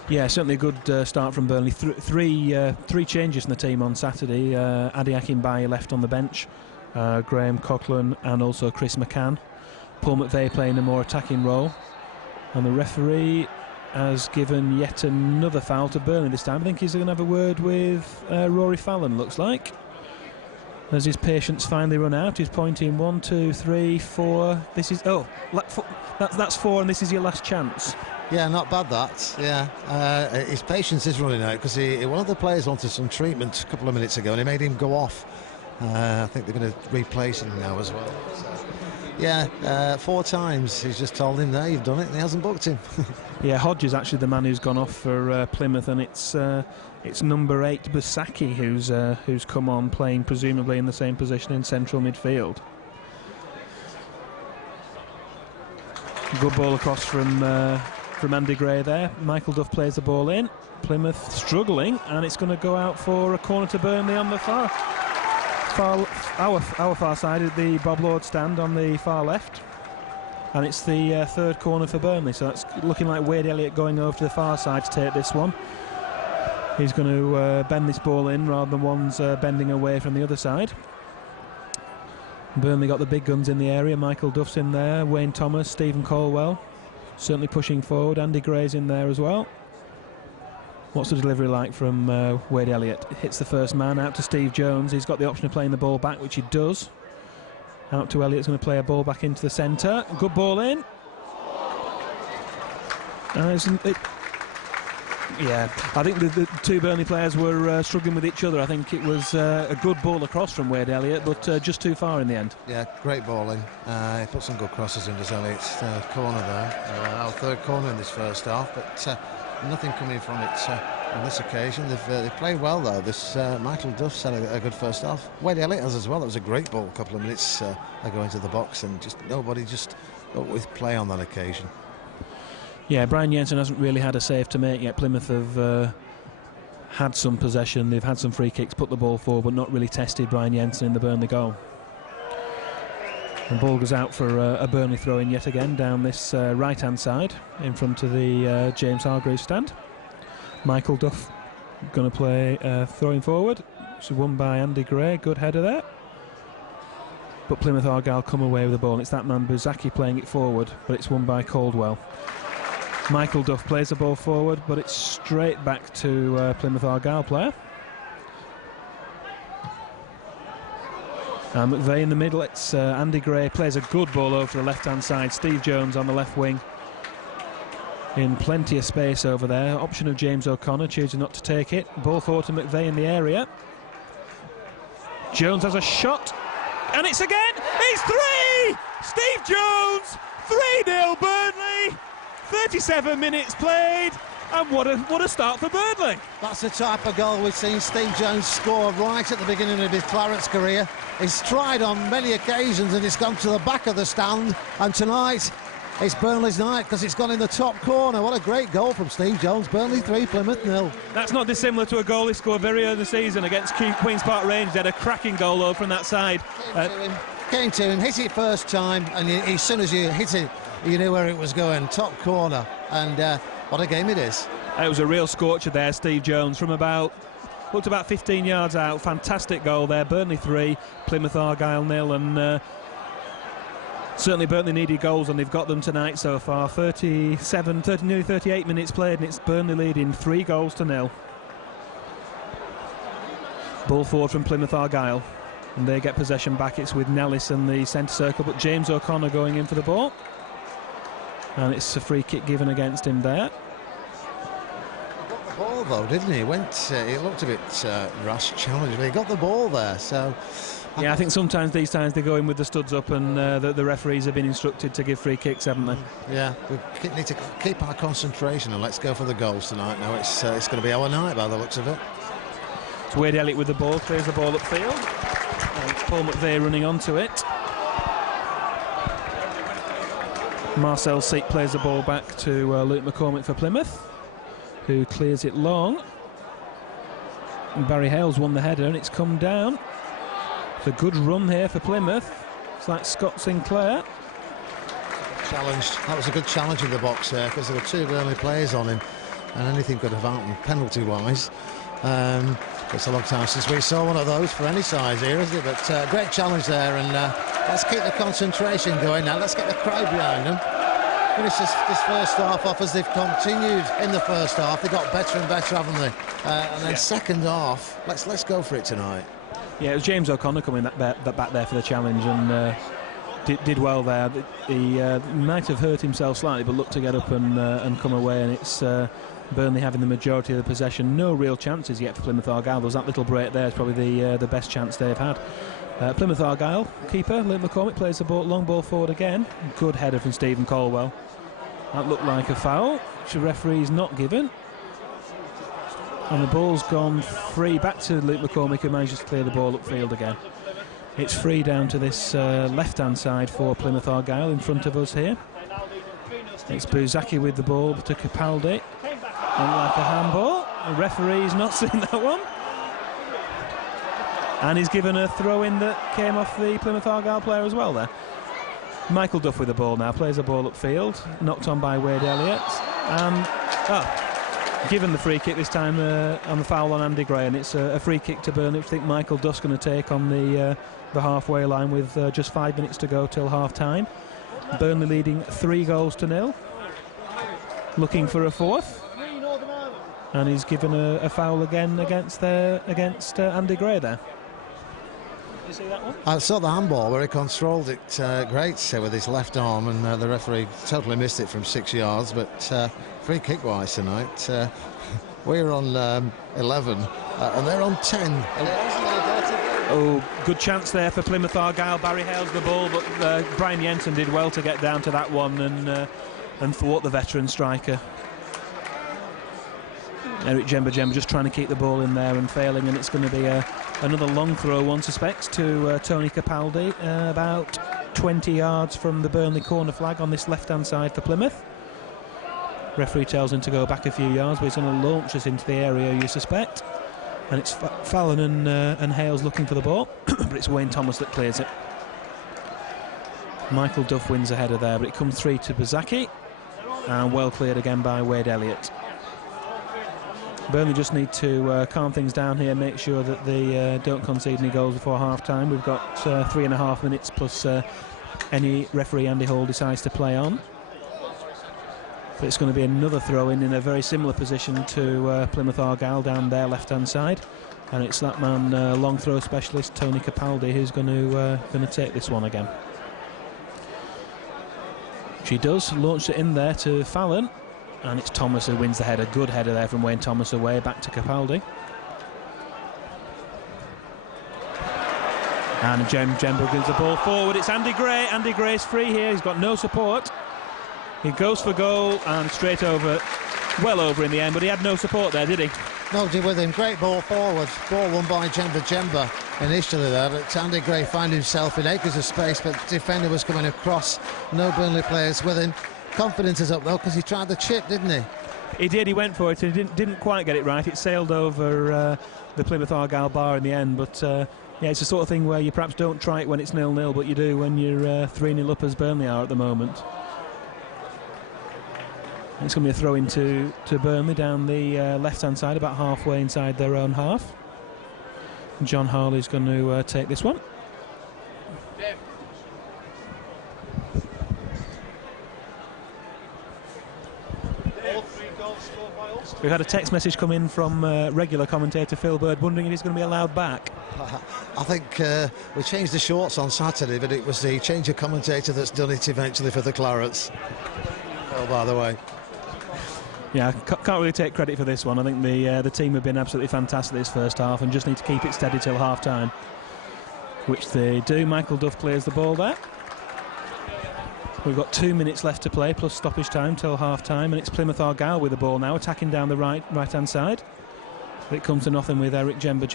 Yeah, certainly a good start from Burnley. Three changes in the team on Saturday. Adi Akinbaye left on the bench. Graham Coughlin and also Chris McCann. Paul McVeigh playing a more attacking role, and the referee has given yet another foul to Burnley this time. I think he's going to have a word with Rory Fallon, looks like, as his patience finally run out. He's pointing 1, 2, 3, 4. This is that's 4, and this is your last chance. Yeah, not bad that. Yeah, his patience is running out because one of the players wanted some treatment a couple of minutes ago, and he made him go off. I think they're going to replace him now as well. So, yeah, 4 times he's just told him, there, you've done it, and he hasn't booked him. Yeah, Hodge is actually the man who's gone off for Plymouth, and it's number 8 Basaki who's come on, playing presumably in the same position in central midfield. Good ball across from Andy Gray there. Michael Duff plays the ball in. Plymouth struggling, and it's going to go out for a corner to Burnley on the our far side of the Bob Lord stand on the far left, and it's the third corner for Burnley, so it's looking like Wade Elliott going over to the far side to take this one. He's going to bend this ball in rather than one's bending away from the other side. Burnley got the big guns in the area. Michael Duff's in there, Wayne Thomas, Stephen Colwell certainly pushing forward. Andy Gray's in there as well. What's the delivery like from Wade Elliott? Hits the first man, out to Steve Jones. He's got the option of playing the ball back, which he does. Out to Elliott's going to play a ball back into the centre. Good ball in. Yeah, I think the two Burnley players were struggling with each other. I think it was a good ball across from Wade Elliott, but just too far in the end. Yeah, great ball in. He put some good crosses in, does Elliott's corner there. Our third corner in this first half, but nothing coming from it on this occasion. They've played well though. This Michael Duff's had a good first half. Wade Elliott has as well. That was a great ball a couple of minutes ago into the box, and just nobody just got with play on that occasion. Yeah, Brian Jensen hasn't really had a save to make yet. Plymouth have had some possession. They've had some free kicks, put the ball forward, but not really tested Brian Jensen in the Burnley goal. And ball goes out for a Burnley throw-in yet again down this right-hand side in front of the James Hargreaves stand. Michael Duff going to play throwing forward. It's won by Andy Gray. Good header there. But Plymouth Argyle come away with the ball. It's that man Buzaki playing it forward, but it's won by Caldwell. Michael Duff plays the ball forward, but it's straight back to Plymouth Argyle player. McVeigh in the middle. It's Andy Gray plays a good ball over to the left-hand side. Steve Jones on the left wing, in plenty of space over there. Option of James O'Connor, choosing not to take it. Ball forward to McVeigh in the area. Jones has a shot, and it's again. It's 3. Steve Jones 3-0 Burnley, 37 minutes played, and what a start for Burnley. That's the type of goal we've seen Steve Jones score right at the beginning of his Claret's career. He's tried on many occasions and it's gone to the back of the stand, and tonight it's Burnley's night because it's gone in the top corner. What a great goal from Steve Jones. Burnley 3, Plymouth 0. That's not dissimilar to a goal he scored very early in the season against Queen's Park Rangers. He had a cracking goal over from that side. Came to him, hit it first time, and as soon as you hit it, you knew where it was going. Top corner, and what a game it is. It was a real scorcher there, Steve Jones, from about 15 yards out. Fantastic goal there. Burnley 3, Plymouth Argyle 0, and certainly Burnley needed goals, and they've got them tonight so far. nearly 38 minutes played, and it's Burnley leading 3-0. Ball forward from Plymouth Argyle, and they get possession back. It's with Nellis in the centre circle, but James O'Connor going in for the ball, and it's a free kick given against him there. He got the ball though, didn't he? He looked a bit rash challenge, but he got the ball there. So yeah, I think sometimes these times they go in with the studs up, and the referees have been instructed to give free kicks, haven't they? Yeah, we need to keep our concentration and let's go for the goals tonight. Now it's going to be our night by the looks of it. It's Wade Elliott with the ball, clears the ball upfield. And it's Paul McVeigh running onto it. Marcel Seek plays the ball back to Luke McCormick for Plymouth, who clears it long. And Barry Hales won the header, and it's come down. It's a good run here for Plymouth. It's like Scott Sinclair. Challenged. That was a good challenge in the box there, because there were 2 Burnley players on him, and anything could have happened penalty-wise. It's a long time since we saw one of those for any size here, isn't it? But great challenge there, and let's keep the concentration going now. Let's get the crowd behind them. Finish this first half off as they've continued in the first half. They got better and better, haven't they? And then second half, let's go for it tonight. Yeah, it was James O'Connor coming back there for the challenge, and did well there. He might have hurt himself slightly, but looked to get up and come away, and it's Burnley having the majority of the possession. No real chances yet for Plymouth Argyle. There's that little break there. It's probably the best chance they've had. Plymouth Argyle keeper Luke McCormick plays the ball, long ball forward again. Good header from Stephen Colwell. That looked like a foul, which the referee's not given. And the ball's gone free back to Luke McCormick, who manages to clear the ball upfield again. It's free down to this left-hand side for Plymouth Argyle in front of us here. It's Buzaki with the ball to Capaldi. And like a handball. The referee's not seen that one. And he's given a throw-in that came off the Plymouth Argyle player as well there. Michael Duff with the ball now, plays the ball upfield, knocked on by Wade Elliott. Given the free kick this time on the foul on Andy Gray, and it's a free kick to Burnley, which I think Michael Duff's going to take on the halfway line with just 5 minutes to go till half-time. Burnley leading 3-0. Looking for a fourth. And he's given a foul again against Andy Gray there. Did you see that one? I saw the handball where he controlled it great with his left arm, and the referee totally missed it from 6 yards. But free kick wise tonight, we're on 11 and they're on 10. Oh, good chance there for Plymouth Argyle. Barry Hales the ball, but Brian Jensen did well to get down to that one and thwart the veteran striker. Eric Jemba just trying to keep the ball in there and failing, and it's going to be another long throw, one suspects, to Tony Capaldi, about 20 yards from the Burnley corner flag on this left-hand side for Plymouth. Referee tells him to go back a few yards, but he's going to launch us into the area, you suspect. And it's Fallon and Hales looking for the ball, but it's Wayne Thomas that clears it. Michael Duff wins a header there, but it comes through to Bazaki, and well cleared again by Wade Elliott. Burnley just need to calm things down here, make sure that they don't concede any goals before half-time. We've got 3.5 minutes plus any referee Andy Hall decides to play on. But it's going to be another throw-in a very similar position to Plymouth Argyle down their left-hand side. And it's that man, long throw specialist Tony Capaldi, who's going to take this one again. She does launch it in there to Fallon. And it's Thomas who wins the header. Good header there from Wayne Thomas away, back to Capaldi. And Jemba gives the ball forward. It's Andy Gray. Andy Gray's free here. He's got no support. He goes for goal and straight over, well over in the end, but he had no support there, did he? Nobody with him. Great ball forward. Ball won by Jemba initially there, but Andy Gray found himself in acres of space, but the defender was coming across. No Burnley players with him. Confidence is up though, because he tried the chip, didn't he? He did. He went for it. He didn't quite get it right. It sailed over the Plymouth Argyle bar in the end, but yeah, it's the sort of thing where you perhaps don't try it when it's 0-0, but you do when you're 3-0 up as Burnley are at the moment. It's going to be a throw into Burnley down the left-hand side, about halfway inside their own half. John Harley's going to take this one. We've had a text message come in from regular commentator Phil Bird wondering if he's going to be allowed back. I think we changed the shorts on Saturday, but it was the change of commentator that's done it eventually for the Clarets. Oh, by the way. Yeah, can't really take credit for this one. I think the team have been absolutely fantastic this first half and just need to keep it steady till half-time, which they do. Michael Duff clears the ball there. We've got 2 minutes left to play plus stoppage time till half-time, and it's Plymouth Argyle with the ball now, attacking down the right-hand side. But it comes to nothing with Eric Jemba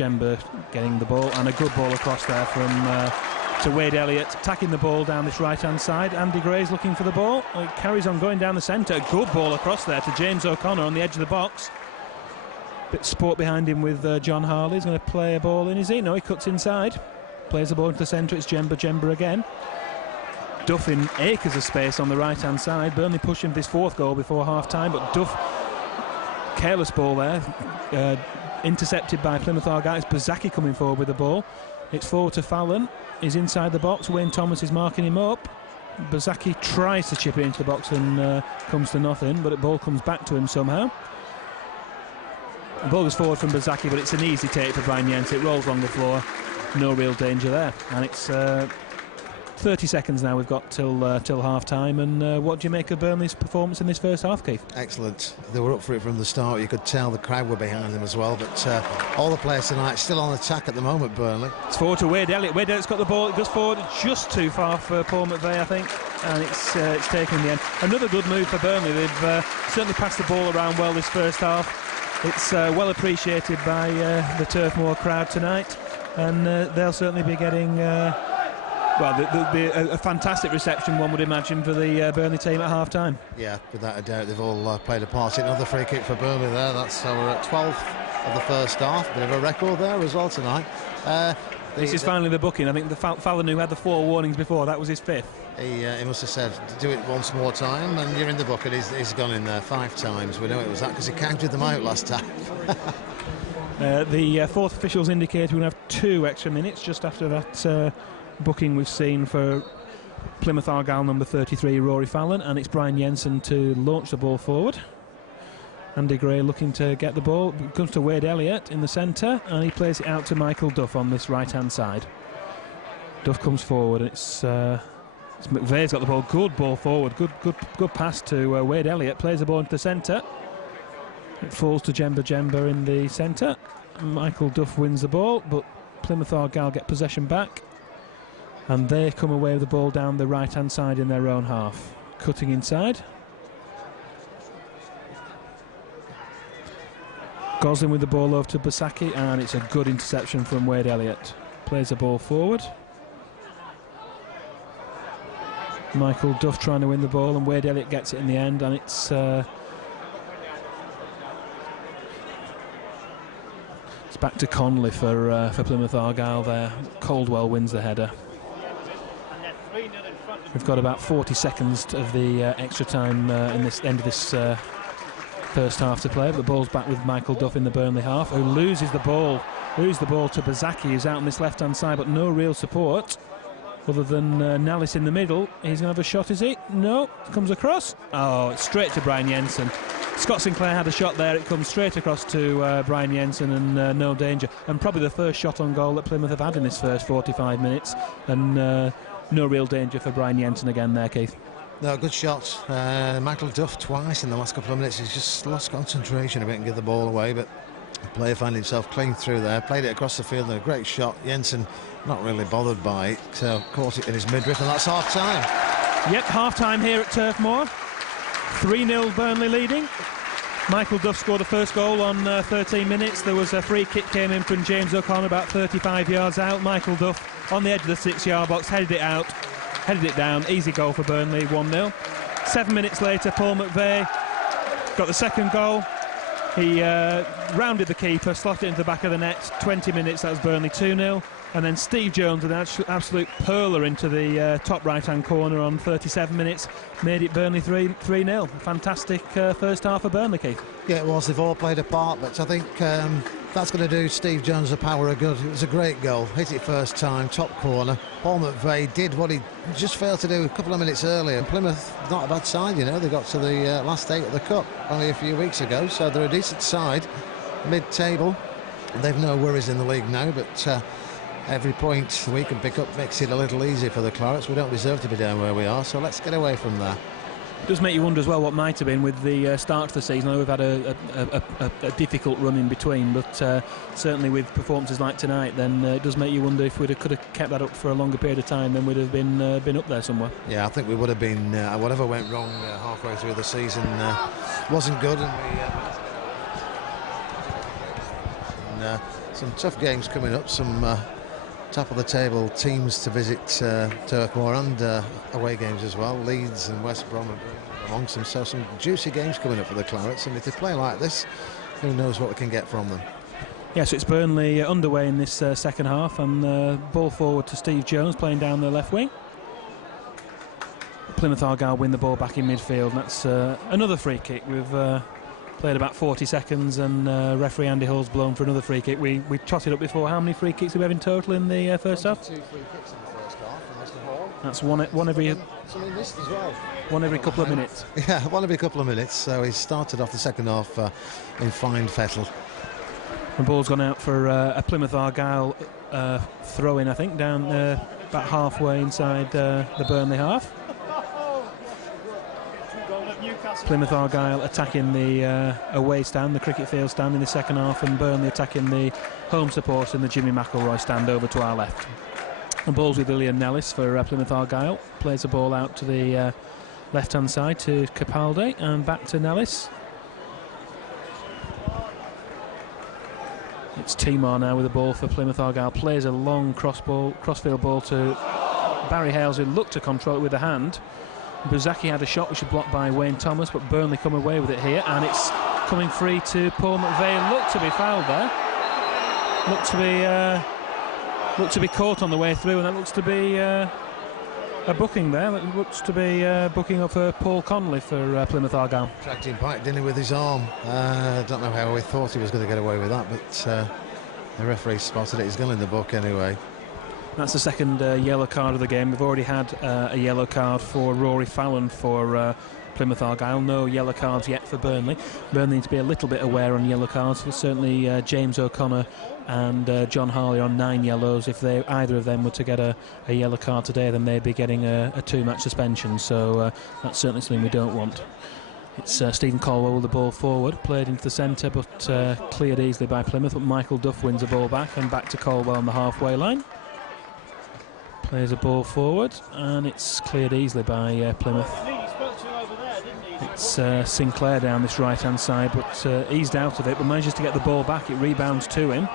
getting the ball, and a good ball across there from to Wade Elliott, attacking the ball down this right-hand side. Andy Gray's looking for the ball. It carries on going down the centre. Good ball across there to James O'Connor on the edge of the box. Bit of sport behind him with John Harley. He's going to play a ball in, is he? No, he cuts inside. Plays the ball into the centre. It's Jemba again. Duff in acres of space on the right-hand side. Burnley pushing this fourth goal before half-time, but Duff, careless ball there. Intercepted by Plymouth Argyle. It's Bazaki coming forward with the ball. It's forward to Fallon. He's inside the box. Wayne Thomas is marking him up. Bazaki tries to chip it into the box and comes to nothing, but the ball comes back to him somehow. The ball goes forward from Bazaki, but it's an easy take for Brian Jensen. It rolls along the floor. No real danger there. And it's 30 seconds now we've got till half-time. And what do you make of Burnley's performance in this first half, Keith? Excellent. They were up for it from the start. You could tell the crowd were behind them as well. But all the players tonight still on attack at the moment, Burnley. It's forward to Wade Elliott. Wade Elliott's got the ball. It goes forward just too far for Paul McVeigh, I think. And it's taken in the end. Another good move for Burnley. They've certainly passed the ball around well this first half. It's well appreciated by the Turf Moor crowd tonight. And they'll certainly be getting... well, there'll be a fantastic reception, one would imagine, for the Burnley team at half-time. Yeah, without a doubt, they've all played a part. Another free kick for Burnley there. That's we're at 12th of the first half. Bit of a record there as well tonight. This is finally the booking. I think the Fallon, who had the 4 warnings before, that was his 5th. He must have said, do it once more time, and you're in the book, and he's gone in there 5 times. We know it was that because he counted them out last time. The fourth officials indicate we're going to have 2 extra minutes just after that booking we've seen for Plymouth Argyle number 33, Rory Fallon, and it's Brian Jensen to launch the ball forward. Andy Gray looking to get the ball. It comes to Wade Elliott in the centre, and he plays it out to Michael Duff on this right-hand side. Duff comes forward. It's McVeigh's got the ball. Good ball forward. Good pass to Wade Elliott. Plays the ball into the centre. It falls to Jemba in the centre. Michael Duff wins the ball, but Plymouth Argyle get possession back, and they come away with the ball down the right-hand side in their own half. Cutting inside. Goslin with the ball over to Basaki, and it's a good interception from Wade Elliott. Plays the ball forward. Michael Duff trying to win the ball, and Wade Elliott gets it in the end, and it's back to Conley for Plymouth Argyle there. Caldwell wins the header. We've got about 40 seconds of the extra time in this end of this first half to play, but the ball's back with Michael Duff in the Burnley half, who loses the ball to Bazaki, who's out on this left-hand side, but no real support other than Nallis in the middle. He's going to have a shot, is he? No, comes across. Oh, it's straight to Brian Jensen. Scott Sinclair had a shot there. It comes straight across to Brian Jensen, and no danger. And probably the first shot on goal that Plymouth have had in this first 45 minutes, and no real danger for Brian Jensen again there, Keith. No, good shot. Michael Duff twice in the last couple of minutes. He's just lost concentration a bit and give the ball away, but The player found himself clean through there, played it across the field, and a great shot. Jensen not really bothered by it, caught it in his midriff, and that's half-time. Yep, half-time here at Turf Moor. 3-0 Burnley leading. Michael Duff scored the first goal on 13 minutes. There was a free kick came in from James O'Connor about 35 yards out. Michael Duff on the edge of the 6-yard box, headed it down. Easy goal for Burnley, 1-0. 7 minutes later, Paul McVeigh got the second goal. He rounded the keeper, slotted it into the back of the net. 20 minutes, that was Burnley 2-0. And then Steve Jones with an absolute perler into the top right-hand corner on 37 minutes, made it Burnley 3-0. Fantastic first half of Burnley, Keith. Yeah, it was. They've all played a part, but I think that's going to do Steve Jones a power of good. It was a great goal. Hit it first time, top corner. Paul McVeigh did what he just failed to do a couple of minutes earlier. Plymouth, not a bad side, you know. They got to the last 8 of the Cup only a few weeks ago, so they're a decent side, mid-table. They've no worries in the league now, but every point we can pick up makes it a little easier for the Clarets. We don't deserve to be down where we are, so let's get away from there. It does make you wonder as well what might have been with the start of the season. I know we've had a difficult run in between, but certainly with performances like tonight, then it does make you wonder if we could have kept that up for a longer period of time, then we'd have been up there somewhere. Yeah, I think we would have been. Whatever went wrong halfway through the season wasn't good, and some tough games coming up. Some top of the table teams to visit Turf Moor, and away games as well. Leeds and West Brom amongst them, so some juicy games coming up for the Clarets, and if they play like this, who knows what we can get from them. Yeah, so it's Burnley underway in this second half, and ball forward to Steve Jones playing down the left wing. Plymouth Argyle win the ball back in midfield, and that's another free kick. We've played about 40 seconds, and referee Andy Hull's blown for another free kick. We trotted up before. How many free kicks do we have in total in the first half? 2 free kicks in the first half from Mr. Hall. That's one every. Some he missed as well. One every couple of minutes. Yeah, one every couple of minutes. So he started off the second half in fine fettle. The ball's gone out for a Plymouth Argyle throw-in, I think, down about halfway inside the Burnley half. Plymouth Argyle attacking the away stand, the cricket field stand in the second half, and Burnley attacking the home support and the Jimmy McElroy stand over to our left. The ball's with Ilian Nellis for Plymouth Argyle. Plays the ball out to the left-hand side to Capaldi and back to Nellis. It's Timar now with the ball for Plymouth Argyle. Plays a long crossfield ball to Barry Hales, who looked to control it with the hand. Buzaki had a shot which was blocked by Wayne Thomas, but Burnley come away with it here, and it's coming free to Paul McVeigh. Looked to be fouled there. Looked to be caught on the way through, and that looks to be a booking there. It looks to be booking up for Paul Connolly for Plymouth Argyle. Tracked him back, didn't he, with his arm? Don't know how he thought he was going to get away with that, but the referee spotted it. He's gone in the book anyway. That's the second yellow card of the game. We've already had a yellow card for Rory Fallon for Plymouth Argyle. No yellow cards yet for Burnley. Burnley need to be a little bit aware on yellow cards. Certainly James O'Connor and John Harley on 9 yellows. If either of them were to get a yellow card today, then they'd be getting a 2-match suspension. So that's certainly something we don't want. It's Stephen Colwell with the ball forward, played into the centre, but cleared easily by Plymouth. But Michael Duff wins the ball back, and back to Colwell on the halfway line. Plays a ball forward, and it's cleared easily by Plymouth. It's Sinclair down this right-hand side, but eased out of it, but manages to get the ball back. It rebounds to him,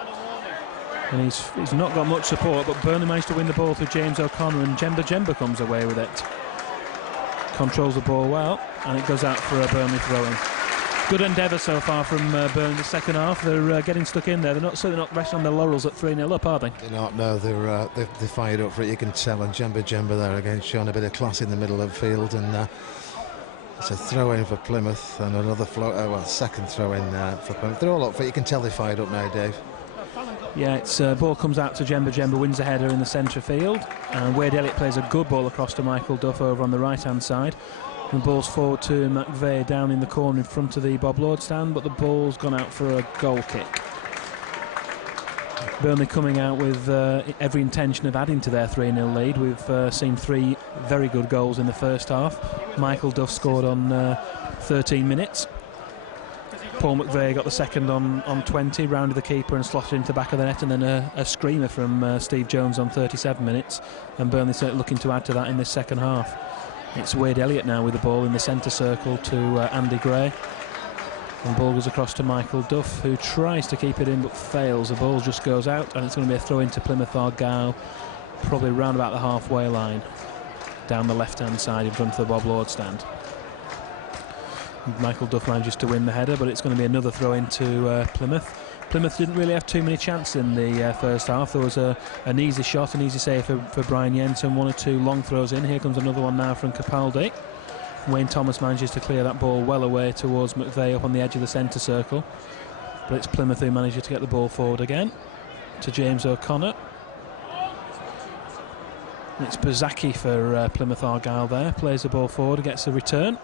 and he's not got much support, but Burnley managed to win the ball through James O'Connor, and Jemba comes away with it. Controls the ball well, and it goes out for a Burnley throw-in. Good endeavour so far from Burnley the second half. They're getting stuck in there. They're certainly not resting on their laurels at 3-0 up, are they? They're not, no. They're fired up for it, you can tell. And Jemba there again, showing a bit of class in the middle of the field. And it's a throw-in for Plymouth, and another second throw-in for Plymouth. They're all up for it. You can tell they're fired up now, Dave. Yeah, it's ball comes out to Jemba wins the header in the centre field, and Wade Elliott plays a good ball across to Michael Duff over on the right-hand side. And the ball's forward to McVeigh down in the corner in front of the Bob Lord stand, but the ball's gone out for a goal kick. Burnley coming out with every intention of adding to their 3-0 lead. We've seen 3 very good goals in the first half. Michael Duff scored on 13 minutes. Paul McVeigh got the second on 20, rounded the keeper and slotted into the back of the net, and then a screamer from Steve Jones on 37 minutes, and Burnley certainly looking to add to that in this second half. It's Wade Elliott now with the ball in the centre circle to Andy Gray, and ball goes across to Michael Duff, who tries to keep it in but fails. The ball just goes out, and it's going to be a throw into Plymouth Argyle, probably round about the halfway line, down the left-hand side in front of the Bob Lord stand. Michael Duff manages to win the header, but it's going to be another throw into Plymouth. Plymouth didn't really have too many chances in the first half. There was an easy shot, an easy save for Brian Jensen, 1 or 2 long throws in. Here comes another one now from Capaldi. Wayne Thomas manages to clear that ball well away towards McVeigh up on the edge of the centre circle, but it's Plymouth who manages to get the ball forward again to James O'Connor. It's Bazaki for Plymouth Argyle there, plays the ball forward, gets a return.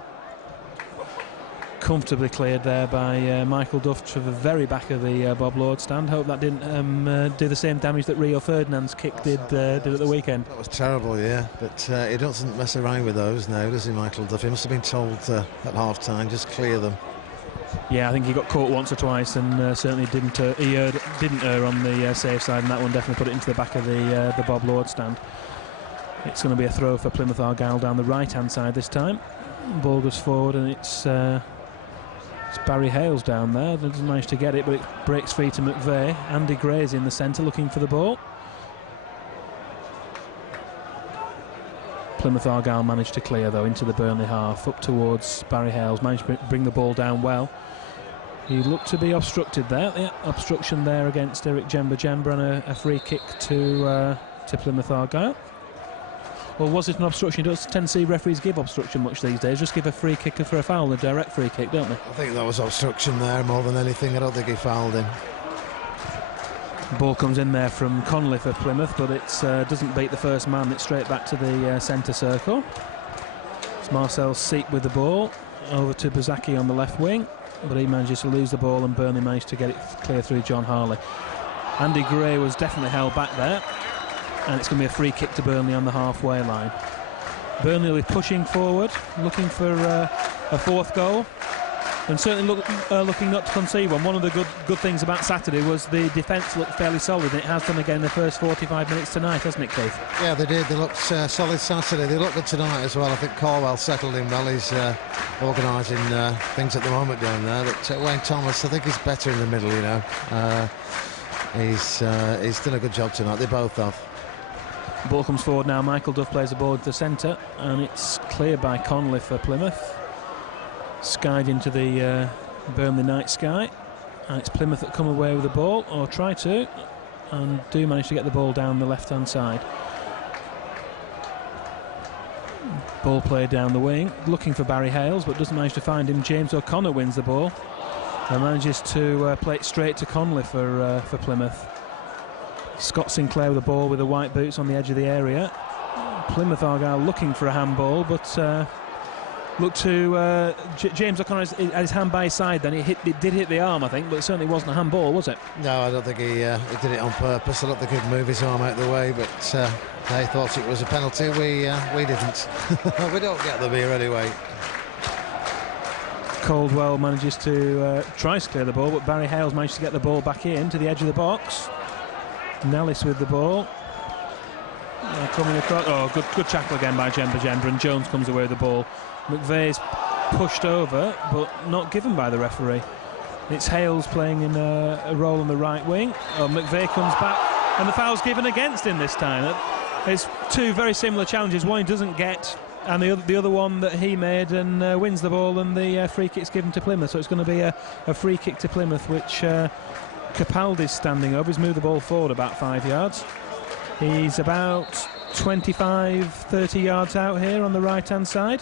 Comfortably cleared there by Michael Duff to the very back of the Bob Lord stand. Hope that didn't do the same damage that Rio Ferdinand's kick did at the weekend. That was terrible, yeah, but he doesn't mess around with those now, does he, Michael Duff? He must have been told at half-time, just clear them. Yeah, I think he got caught once or twice, and certainly didn't err on the safe side, and that one definitely put it into the back of the Bob Lord stand. It's going to be a throw for Plymouth Argyle down the right-hand side this time. Ball goes forward, and it's Barry Hales down there. Doesn't manage to get it, but it breaks free to McVeigh. Andy Gray's in the centre looking for the ball. Plymouth Argyle managed to clear though into the Burnley half, up towards Barry Hales. Managed to bring the ball down well. He looked to be obstructed there. Yeah, obstruction there against Eric Jemba, and a free kick to Plymouth Argyle. Well, was it an obstruction? You don't tend to see referees give obstruction much these days. Just give a free kick for a foul, a direct free kick, don't they? I think that was obstruction there more than anything. I don't think he fouled him. Ball comes in there from Connolly for Plymouth, but it doesn't beat the first man. It's straight back to the centre circle. It's Marcel Seep with the ball over to Bazaki on the left wing, but he manages to lose the ball, and Burnley managed to get it clear through John Harley. Andy Gray was definitely held back there, and it's going to be a free kick to Burnley on the halfway line. Burnley will be pushing forward, looking for a fourth goal, and certainly looking not to concede one. One of the good things about Saturday was the defence looked fairly solid, and it has done again in the first 45 minutes tonight, hasn't it, Keith? Yeah, they did. They looked solid Saturday. They looked good tonight as well. I think Corwell settled in well. He's organising things at the moment down there. But Wayne Thomas, I think he's better in the middle, you know. He's done a good job tonight. They both have. Ball comes forward now. Michael Duff plays the ball to the centre, and it's cleared by Connolly for Plymouth. Skied into the Burnley night sky, and it's Plymouth that come away with the ball, or try to, and do manage to get the ball down the left-hand side. Ball played down the wing, looking for Barry Hales, but doesn't manage to find him. James O'Connor wins the ball and manages to play it straight to Connolly for Plymouth. Scott Sinclair with the ball with the white boots on the edge of the area. Plymouth Argyle looking for a handball, but look to James O'Connor at his hand by his side. Then it did hit the arm, I think, but it certainly wasn't a handball, was it? No, I don't think he did it on purpose. I don't think he'd move his arm out of the way, but they thought it was a penalty. We didn't. We don't get them here anyway. Caldwell manages to try to clear the ball, but Barry Hales managed to get the ball back in to the edge of the box. Nellis with the ball. Coming across. Oh, good tackle again by Jemba, and Jones comes away with the ball. McVeigh's pushed over, but not given by the referee. It's Hales playing in a role on the right wing. Oh, McVeigh comes back, and the foul's given against him this time. It's two very similar challenges. One he doesn't get, and the other one that he made, and wins the ball, and the free kick's given to Plymouth. So it's going to be a free kick to Plymouth, which Capaldi's standing over. He's moved the ball forward about 5 yards. He's about 25-30 yards out here on the right-hand side.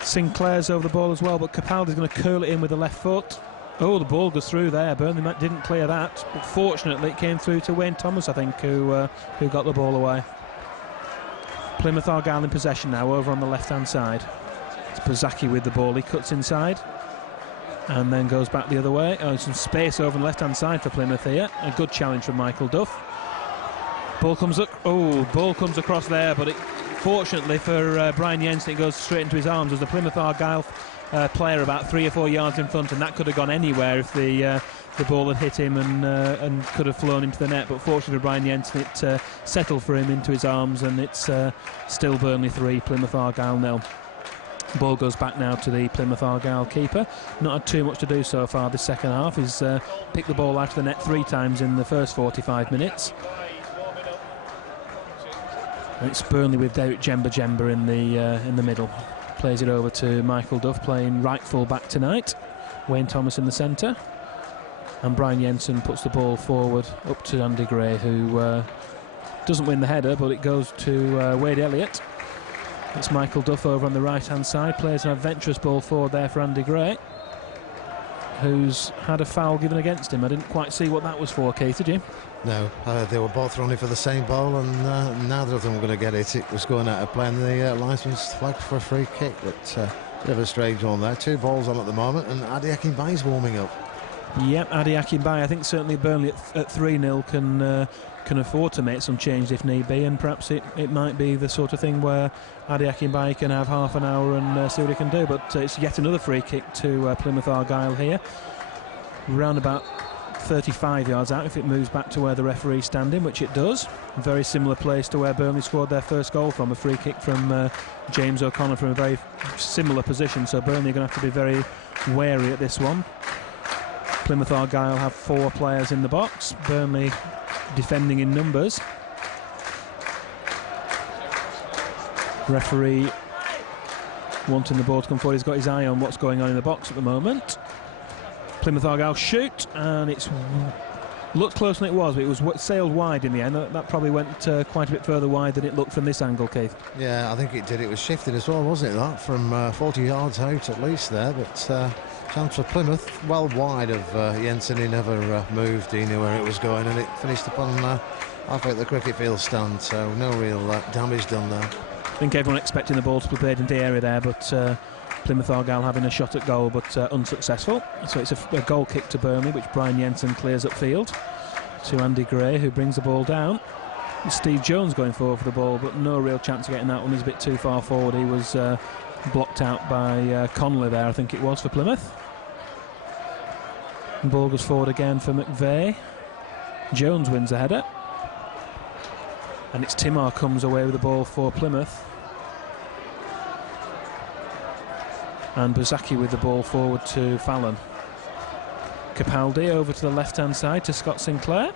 Sinclair's over the ball as well, but Capaldi's going to curl it in with the left foot. Oh, the ball goes through there. Burnley didn't clear that, but fortunately it came through to Wayne Thomas, I think, who got the ball away. Plymouth Argyle in possession now, over on the left-hand side. It's Bazaki with the ball. He cuts inside and then goes back the other way. Oh, some space over on the left-hand side for Plymouth here. A good challenge from Michael Duff. Ball comes up. Oh, ball comes across there, but fortunately for Brian Jensen, it goes straight into his arms as the Plymouth Argyle player about 3 or 4 yards in front, and that could have gone anywhere if the ball had hit him and could have flown into the net. But fortunately for Brian Jensen, it settled for him into his arms, and it's still Burnley 3, Plymouth Argyle 0. Ball goes back now to the Plymouth Argyle keeper. Not had too much to do so far this second half. He's picked the ball out of the net 3 times in the first 45 minutes. And it's Burnley with Derek Jemba in the middle. Plays it over to Michael Duff, playing right full back tonight. Wayne Thomas in the centre. And Brian Jensen puts the ball forward up to Andy Gray, who doesn't win the header, but it goes to Wade Elliott. It's Michael Duff over on the right-hand side, plays an adventurous ball forward there for Andy Gray, who's had a foul given against him. I didn't quite see what that was for, Keith, did you? No, they were both running for the same ball, and neither of them were going to get it. It was going out of play, and the linesman's flagged for a free kick, but bit of a strange one there. 2 balls on at the moment, and Adi Akinbaye's warming up. Yep, Adi Akinbaye. I think certainly Burnley at 3-0 can afford to make some change if need be, and perhaps it might be the sort of thing where Adi Akinbaye can have half an hour and see what he can do. But it's yet another free kick to Plymouth Argyle here, round about 35 yards out if it moves back to where the referee's standing, which it does. A very similar place to where Burnley scored their first goal from, a free kick from James O'Connor from a very similar position, so Burnley are going to have to be very wary at this one. Plymouth Argyle have 4 players in the box, Burnley defending in numbers. Referee wanting the ball to come forward. He's got his eye on what's going on in the box at the moment. Plymouth Argyle shoot, and it's looked closer than it was, but it was sailed wide in the end. That probably went quite a bit further wide than it looked from this angle, Keith. Yeah, I think it did. It was shifted as well, wasn't it, that? From 40 yards out at least there, but chance for Plymouth, well wide of Jensen. He never moved, he knew where it was going, and it finished upon halfway at the cricket field stand, so no real damage done there. I think everyone expecting the ball to be played into the area there, but Plymouth Argyle having a shot at goal, but unsuccessful. So it's a goal kick to Burnley, which Brian Jensen clears upfield to Andy Gray, who brings the ball down. Steve Jones going forward for the ball, but no real chance of getting that one. He's a bit too far forward. He was blocked out by Connolly there, I think it was, for Plymouth. The ball goes forward again for McVeigh. Jones wins the header, and it's Timar comes away with the ball for Plymouth, and Buzaki with the ball forward to Fallon. Capaldi over to the left-hand side to Scott Sinclair.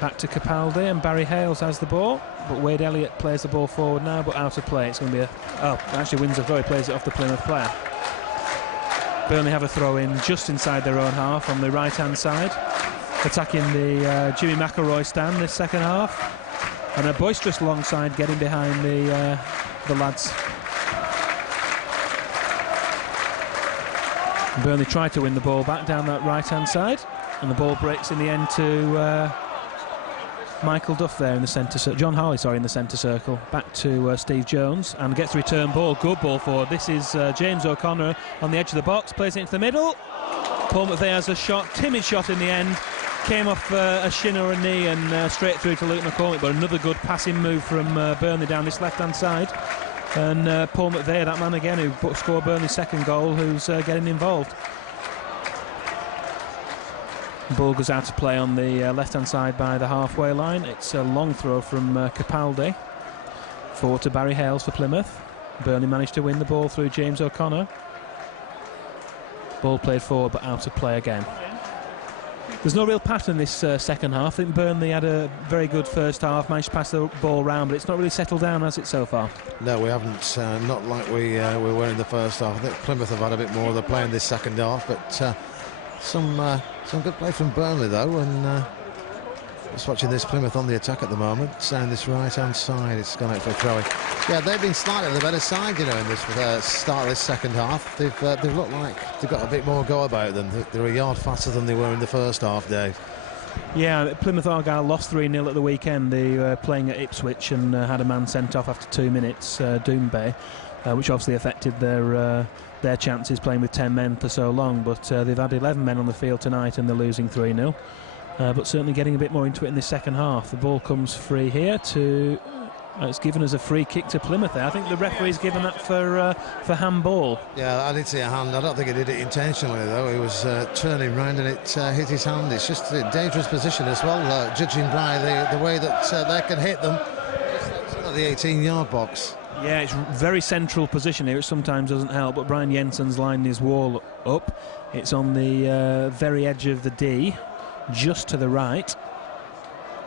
Back to Capaldi, and Barry Hales has the ball, but Wade Elliott plays the ball forward now, but out of play. It's going to be actually wins the throw. He plays it off the Plymouth player. Burnley have a throw in just inside their own half on the right-hand side, attacking the Jimmy McElroy stand this second half, and a boisterous long side getting behind the lads. Burnley tried to win the ball back down that right-hand side, and the ball breaks in the end to Michael Duff there in the centre, John Harley, sorry, in the centre circle. Back to Steve Jones, and gets the return ball. Good ball forward. This is James O'Connor on the edge of the box, plays it into the middle. Paul McVeigh has a shot, timid shot in the end. Came off a shin or a knee and straight through to Luke McCormick, but another good passing move from Burnley down this left-hand side. And Paul McVeigh, that man again who scored Burnley's second goal, who's getting involved. Ball goes out to play on the left-hand side by the halfway line. It's a long throw from Capaldi. Forward to Barry Hales for Plymouth. Burnley managed to win the ball through James O'Connor. Ball played forward, but out of play again. There's no real pattern this second half. I think Burnley had a very good first half, managed to pass the ball round, but it's not really settled down, has it, so far? No, we haven't. Not like we were in the first half. I think Plymouth have had a bit more of the play in this second half, but some good play from Burnley though, and just watching this Plymouth on the attack at the moment. Down this right-hand side, it's gone out for a throw-in. Yeah, they've been slightly the better side, you know, in this start of this second half. They've looked like they've got a bit more go about them. They're a yard faster than they were in the first half, Dave. Yeah, Plymouth Argyle lost 3-0 at the weekend. They were playing at Ipswich and had a man sent off after 2 minutes, Doombay, which obviously affected their chances playing with 10 men for so long. But they've had 11 men on the field tonight and they're losing 3-0. But certainly getting a bit more into it in the second half. The ball comes free here to It's given us a free kick to Plymouth there. I think the referee's given that for handball. Yeah, I did see a hand. I don't think he did it intentionally, though. He was turning round and it hit his hand. It's just a dangerous position as well, judging by the way that they can hit them at the 18-yard box. Yeah, it's very central position here, which sometimes doesn't help, but Brian Jensen's lining his wall up. It's on the very edge of the D, just to the right.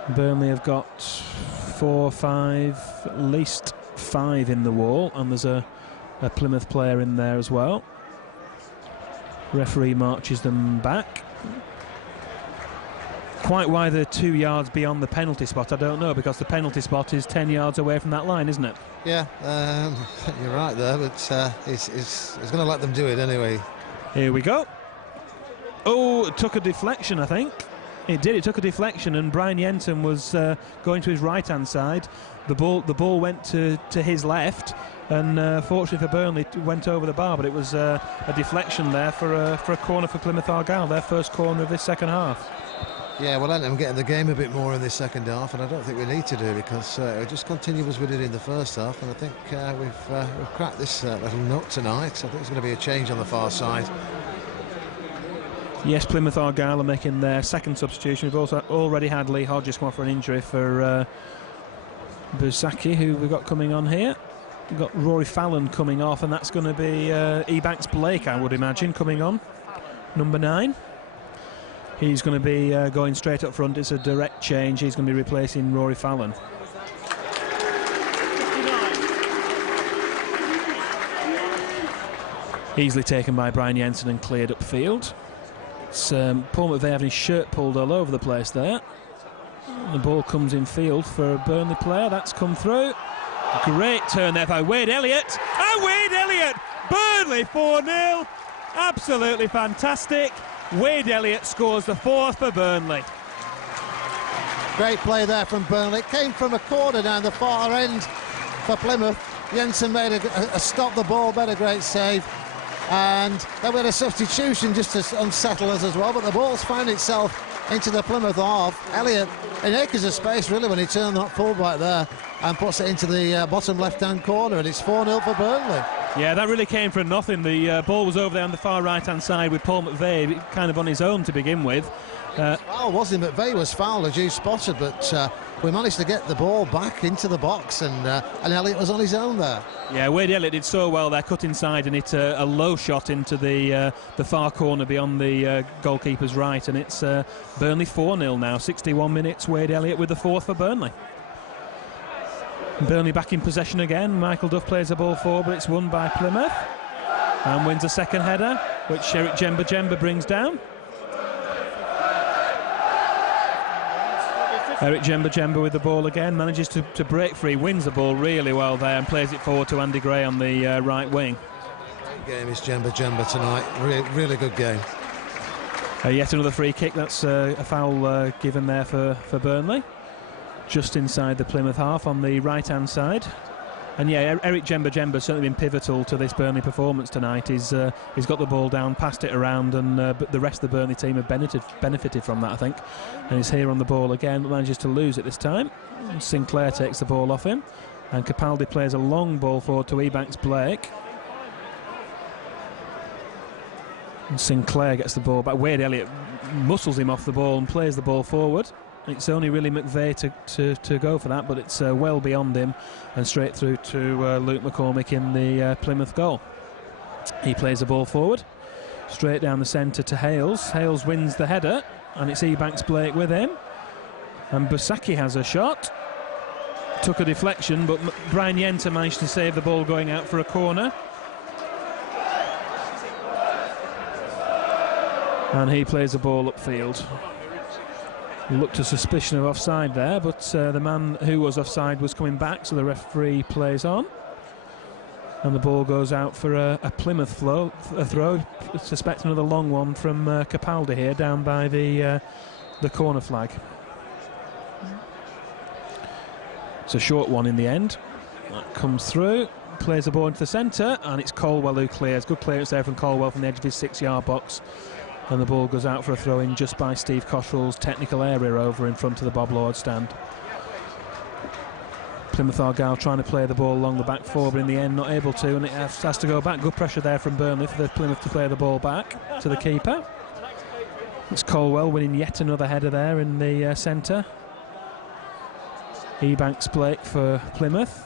Burnley have got 4, 5, at least 5 in the wall, and there's a Plymouth player in there as well. Referee marches them back. Quite why they're 2 yards beyond the penalty spot, I don't know, because the penalty spot is 10 yards away from that line, isn't it? Yeah, you're right there, but he's going to let them do it anyway. Here we go. Oh, it took a deflection, I think. It did. It took a deflection, and Brian Jensen was going to his right-hand side. The ball went to his left, and fortunately for Burnley, it went over the bar. But it was a deflection there for a corner for Plymouth Argyle, their first corner of this second half. Yeah, well, I think I'm getting the game a bit more in this second half, and I don't think we need to do, because we just continue as we did in the first half, and I think we've cracked this little nut tonight. I think there's going to be a change on the far side. Yes, Plymouth Argyle are making their second substitution. We've also already had Lee Hodges come off for an injury for Busacki, who we've got coming on here. We've got Rory Fallon coming off, and that's going to be Ebanks Blake, I would imagine, coming on, number 9. He's going to be going straight up front. It's a direct change. He's going to be replacing Rory Fallon. Easily taken by Brian Jensen and cleared upfield. It's Paul McVeigh having his shirt pulled all over the place there. The ball comes in field for a Burnley player. That's come through. Great turn there by Wade Elliott. And Wade Elliott! Burnley 4-0. Absolutely fantastic. Wade Elliott scores the 4th for Burnley. Great play there from Burnley. It came from a corner down the far end for Plymouth. Jensen made a stop the ball, made a great save. And then we had a substitution just to unsettle us as well, but the ball's found itself into the Plymouth half. Elliott in acres of space really when he turned that fullback there and puts it into the bottom left-hand corner, and it's 4-0 for Burnley. Yeah, that really came from nothing. The ball was over there on the far right-hand side with Paul McVeigh kind of on his own to begin with. Well, wasn't McVeigh was fouled, as you spotted, but we managed to get the ball back into the box, and Elliott was on his own there. Yeah, Wade Elliott did so well there, cut inside and hit a low shot into the far corner beyond the goalkeeper's right, and it's Burnley 4-0 now. 61 minutes, Wade Elliott with the 4th for Burnley. Burnley back in possession again. Michael Duff plays the ball forward, but it's won by Plymouth and wins a second header, which Eric Jemba brings down. Eric Jemba with the ball again, manages to break free, wins the ball really well there and plays it forward to Andy Gray on the right wing. Great game is Jemba tonight, really good game. Yet another free kick. That's a foul given there for Burnley, just inside the Plymouth half on the right-hand side. And yeah, Eric Jemba has certainly been pivotal to this Burnley performance tonight. He's got the ball down, passed it around, and but the rest of the Burnley team have benefited from that, I think. And he's here on the ball again, but manages to lose it this time. Sinclair takes the ball off him, and Capaldi plays a long ball forward to Ebanks Blake. And Sinclair gets the ball back. Wade Elliott muscles him off the ball and plays the ball forward. It's only really McVeigh to go for that, but it's well beyond him and straight through to Luke McCormick in the Plymouth goal. He plays the ball forward, straight down the centre to Hales. Hales wins the header, and it's Ebanks Blake with him. And Busacki has a shot. Took a deflection, but Brian Jensen managed to save the ball going out for a corner. And he plays the ball upfield. Looked a suspicion of offside there, but the man who was offside was coming back, so the referee plays on. And the ball goes out for a Plymouth throw. Suspect another long one from Capaldi here, down by the corner flag. It's a short one in the end. That comes through, plays the ball into the centre, and it's Colwell who clears. Good clearance there from Colwell from the edge of his 6-yard box. And the ball goes out for a throw-in just by Steve Cottrell's technical area over in front of the Bob Lord stand. Plymouth Argyle trying to play the ball along the back four, but in the end not able to, and it has to go back. Good pressure there from Burnley for the Plymouth to play the ball back to the keeper. It's Colwell winning yet another header there in the centre. Ebanks Blake for Plymouth.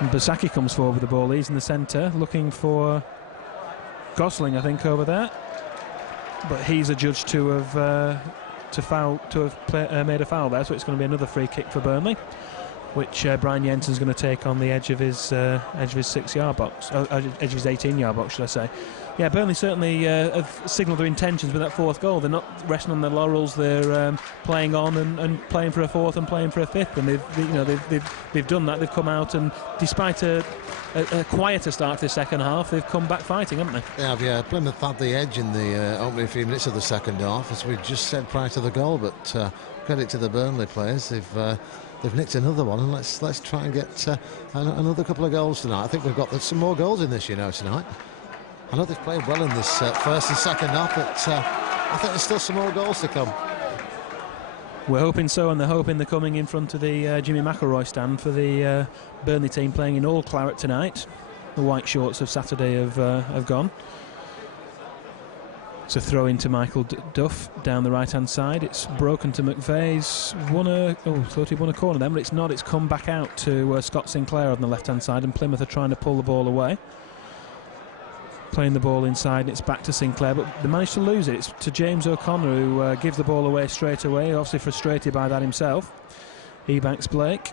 And Basaki comes forward with the ball. He's in the centre looking for Gosling, I think, over there. But he's adjudged to have made a foul there, so it's going to be another free kick for Burnley, which Brian Jensen's going to take on the edge of his 6-yard box, edge of his 18-yard box, should I say? Yeah, Burnley certainly have signalled their intentions with that fourth goal. They're not resting on their laurels. They're playing on and playing for a fourth and playing for a fifth, and they've done that. They've come out, and despite a quieter start to the second half, they've come back fighting, haven't they? Yeah. Plymouth had the edge in the opening few minutes of the second half, as we just said prior to the goal. But credit to the Burnley players, they've nicked another one, and let's try and get another couple of goals tonight. I think we've got some more goals in this, tonight. I know they've played well in this first and second half, but I think there's still some more goals to come. We're hoping so, and they're hoping they're coming in front of the Jimmy McElroy stand for the Burnley team playing in all claret tonight. The white shorts of Saturday have gone. It's a throw into Michael Duff down the right-hand side. It's broken to McVeigh's thought he won a corner then, but it's not. It's come back out to Scott Sinclair on the left-hand side, and Plymouth are trying to pull the ball away. Playing the ball inside, and it's back to Sinclair, but they managed to lose it. It's to James O'Connor, who gives the ball away straight away, obviously frustrated by that himself. Ebanks Blake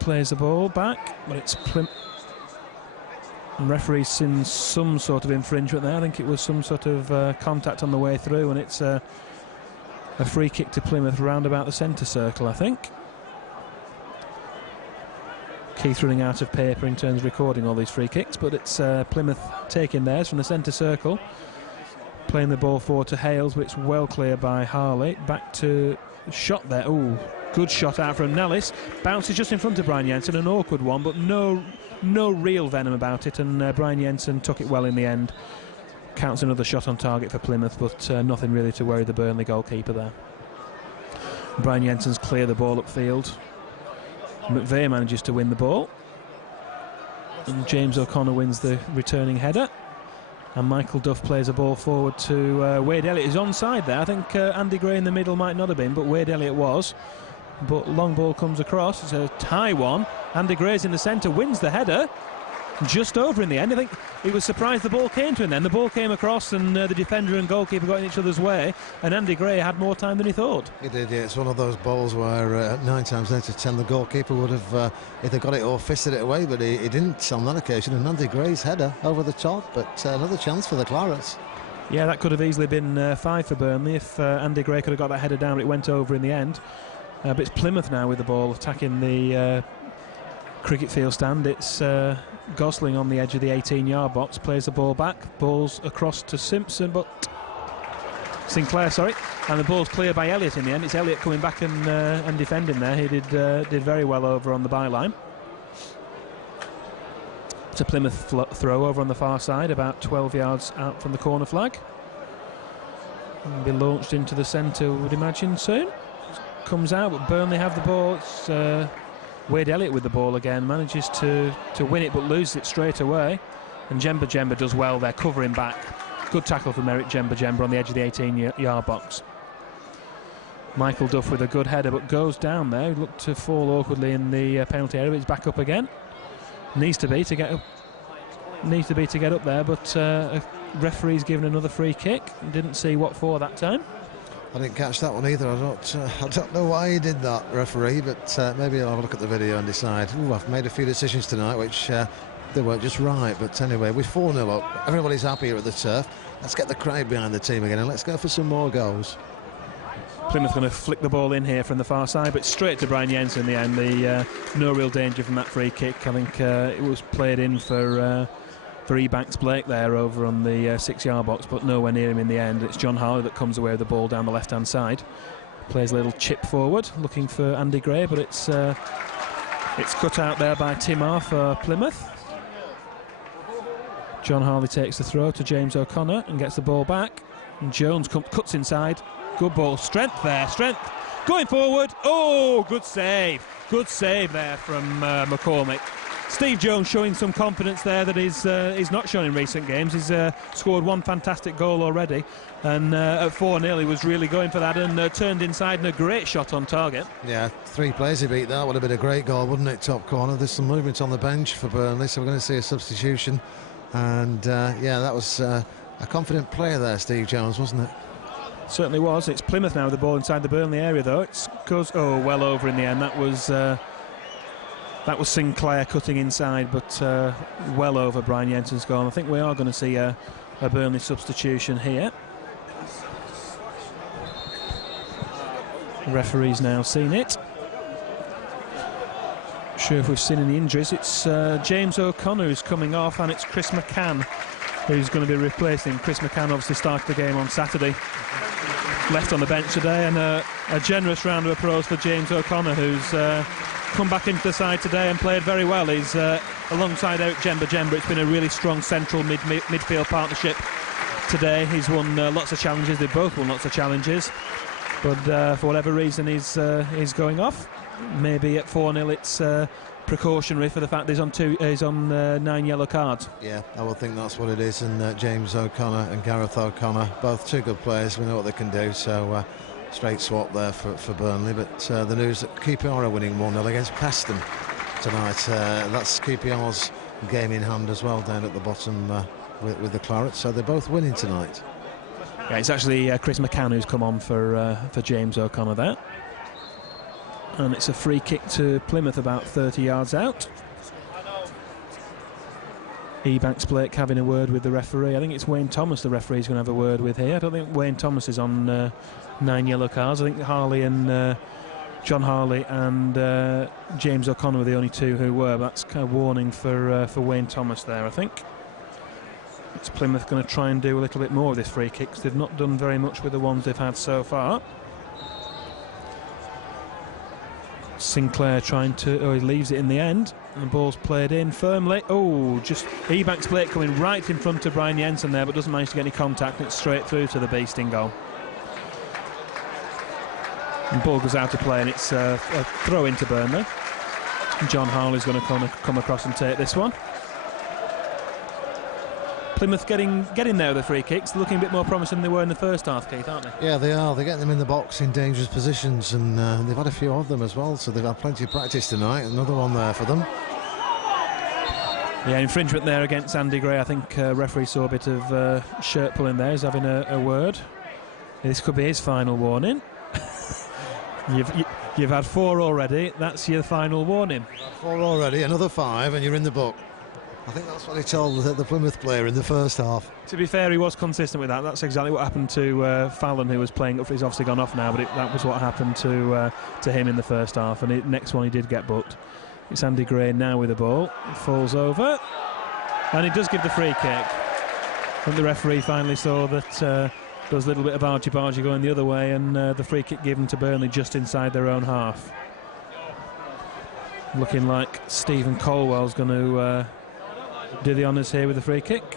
plays the ball back, but it's Plymouth. And referee's seen some sort of infringement there. I think it was some sort of contact on the way through, and it's a free kick to Plymouth round about the centre circle, I think. Keith running out of paper in terms of recording all these free kicks, but it's Plymouth taking theirs from the centre circle, playing the ball forward to Hales, but it's well clear by Harley. Back to shot there. Ooh, good shot out from Nellis. Bounces just in front of Brian Jensen, an awkward one, but no real venom about it, and Brian Jensen took it well in the end. Counts another shot on target for Plymouth, but nothing really to worry the Burnley goalkeeper there. Brian Jensen's clear the ball upfield. McVeigh manages to win the ball, and James O'Connor wins the returning header, and Michael Duff plays a ball forward to Wade Elliott. He's onside there. I think Andy Gray in the middle might not have been, but Wade Elliott was. But long ball comes across. It's a tie one. Andy Gray's in the centre, wins the header just over in the end. I think he was surprised the ball came to him then. The ball came across, and the defender and goalkeeper got in each other's way, and Andy Gray had more time than he thought. He did, yeah. It's one of those balls where 9 times out of 10 the goalkeeper would have either got it or fisted it away, but he didn't on that occasion, and Andy Gray's header over the top, but another chance for the Clarets. Yeah, that could have easily been 5 for Burnley if Andy Gray could have got that header down, but it went over in the end. But it's Plymouth now with the ball attacking the cricket field stand. It's Gosling on the edge of the 18-yard box, plays the ball back, balls across to Sinclair, and the ball's cleared by Elliott in the end. It's Elliott coming back and defending there. He did very well over on the byline. It's a Plymouth throw over on the far side, about 12 yards out from the corner flag. And be launched into the centre, would imagine, soon. Comes out, but Burnley have the ball. It's Wade Elliott with the ball again, manages to win it, but loses it straight away. And Jemba does well there, covering back. Good tackle from Eric Jemba on the edge of the 18-yard box. Michael Duff with a good header, but goes down there. He looked to fall awkwardly in the penalty area, but he's back up again. Needs to be to get up there, but referee's given another free kick. Didn't see what for that time. I didn't catch that one either. I don't know why he did that, referee, but maybe I'll have a look at the video and decide. Ooh, I've made a few decisions tonight which they weren't just right, but anyway, we're 4-0 up. Everybody's happy here at the Turf. Let's get the crowd behind the team again, and let's go for some more goals. Plymouth going to flick the ball in here from the far side, but straight to Brian Jensen in the end. No real danger from that free kick. I think it was played in for Ebanks Blake there over on the 6-yard box, but nowhere near him in the end. It's John Harley that comes away with the ball down the left-hand side. Plays a little chip forward, looking for Andy Gray, but it's cut out there by Timar for Plymouth. John Harley takes the throw to James O'Connor and gets the ball back. And Jones cuts inside. Good ball. Strength there. Strength going forward. Oh, good save. Good save there from McCormick. Steve Jones showing some confidence there that he's not shown in recent games. He's scored one fantastic goal already, and at 4-0 he was really going for that and turned inside and a great shot on target. Yeah, 3 players he beat. That would have been a great goal, wouldn't it? Top corner. There's some movement on the bench for Burnley, so we're going to see a substitution. And yeah, that was a confident player there, Steve Jones, wasn't it? Certainly was. It's Plymouth now with the ball inside the Burnley area, though. It goes well over in the end. That was Sinclair cutting inside, but well over Brian Jensen's goal. I think we are going to see a Burnley substitution here. The referee's now seen it. Not sure if we've seen any injuries. It's James O'Connor who's coming off, and it's Chris McCann who's going to be replacing. Chris McCann obviously started the game on Saturday, left on the bench today, and a generous round of applause for James O'Connor, who's come back into the side today and played very well. He's alongside Eric Jemba. It's been a really strong central midfield partnership today. He's won lots of challenges. They've both won lots of challenges, but for whatever reason he's going off. Maybe at 4-0 it's precautionary for the fact that he's on 9 yellow cards. Yeah, I would think that's what it is. And James O'Connor and Gareth O'Connor, both 2 good players. We know what they can do, so straight swap there for Burnley. But the news that QPR are winning 1-0 against Preston tonight. That's QPR's game in hand as well, down at the bottom with the Claret. So they're both winning tonight. Yeah, it's actually Chris McCann who's come on for James O'Connor there. And it's a free kick to Plymouth about 30 yards out. Ebanks Blake having a word with the referee. I think it's Wayne Thomas the referee's going to have a word with here. I don't think Wayne Thomas is on 9 yellow cards. I think Harley and John Harley and James O'Connor were the only 2 who were. But that's kind of warning for Wayne Thomas there, I think. It's Plymouth going to try and do a little bit more of this free kick, because they've not done very much with the ones they've had so far. Sinclair trying to... he leaves it in the end. And the ball's played in firmly. Just Ebanks Blake coming right in front of Brian Jensen there, but doesn't manage to get any contact, and it's straight through to the beast in goal. And the ball goes out of play, and it's a throw into Burnley. John Harley's going to come across and take this one. Plymouth getting there with the free kicks, looking a bit more promising than they were in the first half, Keith, aren't they? Yeah, they are. They're getting them in the box in dangerous positions, and they've had a few of them as well, so they've had plenty of practice tonight. Another one there for them. Yeah, infringement there against Andy Gray. I think referee saw a bit of shirt pulling there. He's having a word. This could be his final warning. You've had 4 already. That's your final warning. 4 already, another 5, and you're in the book. I think that's what he told the Plymouth player in the first half. To be fair, he was consistent with that. That's exactly what happened to Fallon, who was playing up. He's obviously gone off now, but that was what happened to him in the first half. And next one he did get booked. It's Andy Gray now with the ball. It falls over, and he does give the free kick. I think the referee finally saw that there was a little bit of argy-bargy going the other way, and the free kick given to Burnley just inside their own half. Looking like Stephen Colwell's going to do the honours here with the free kick,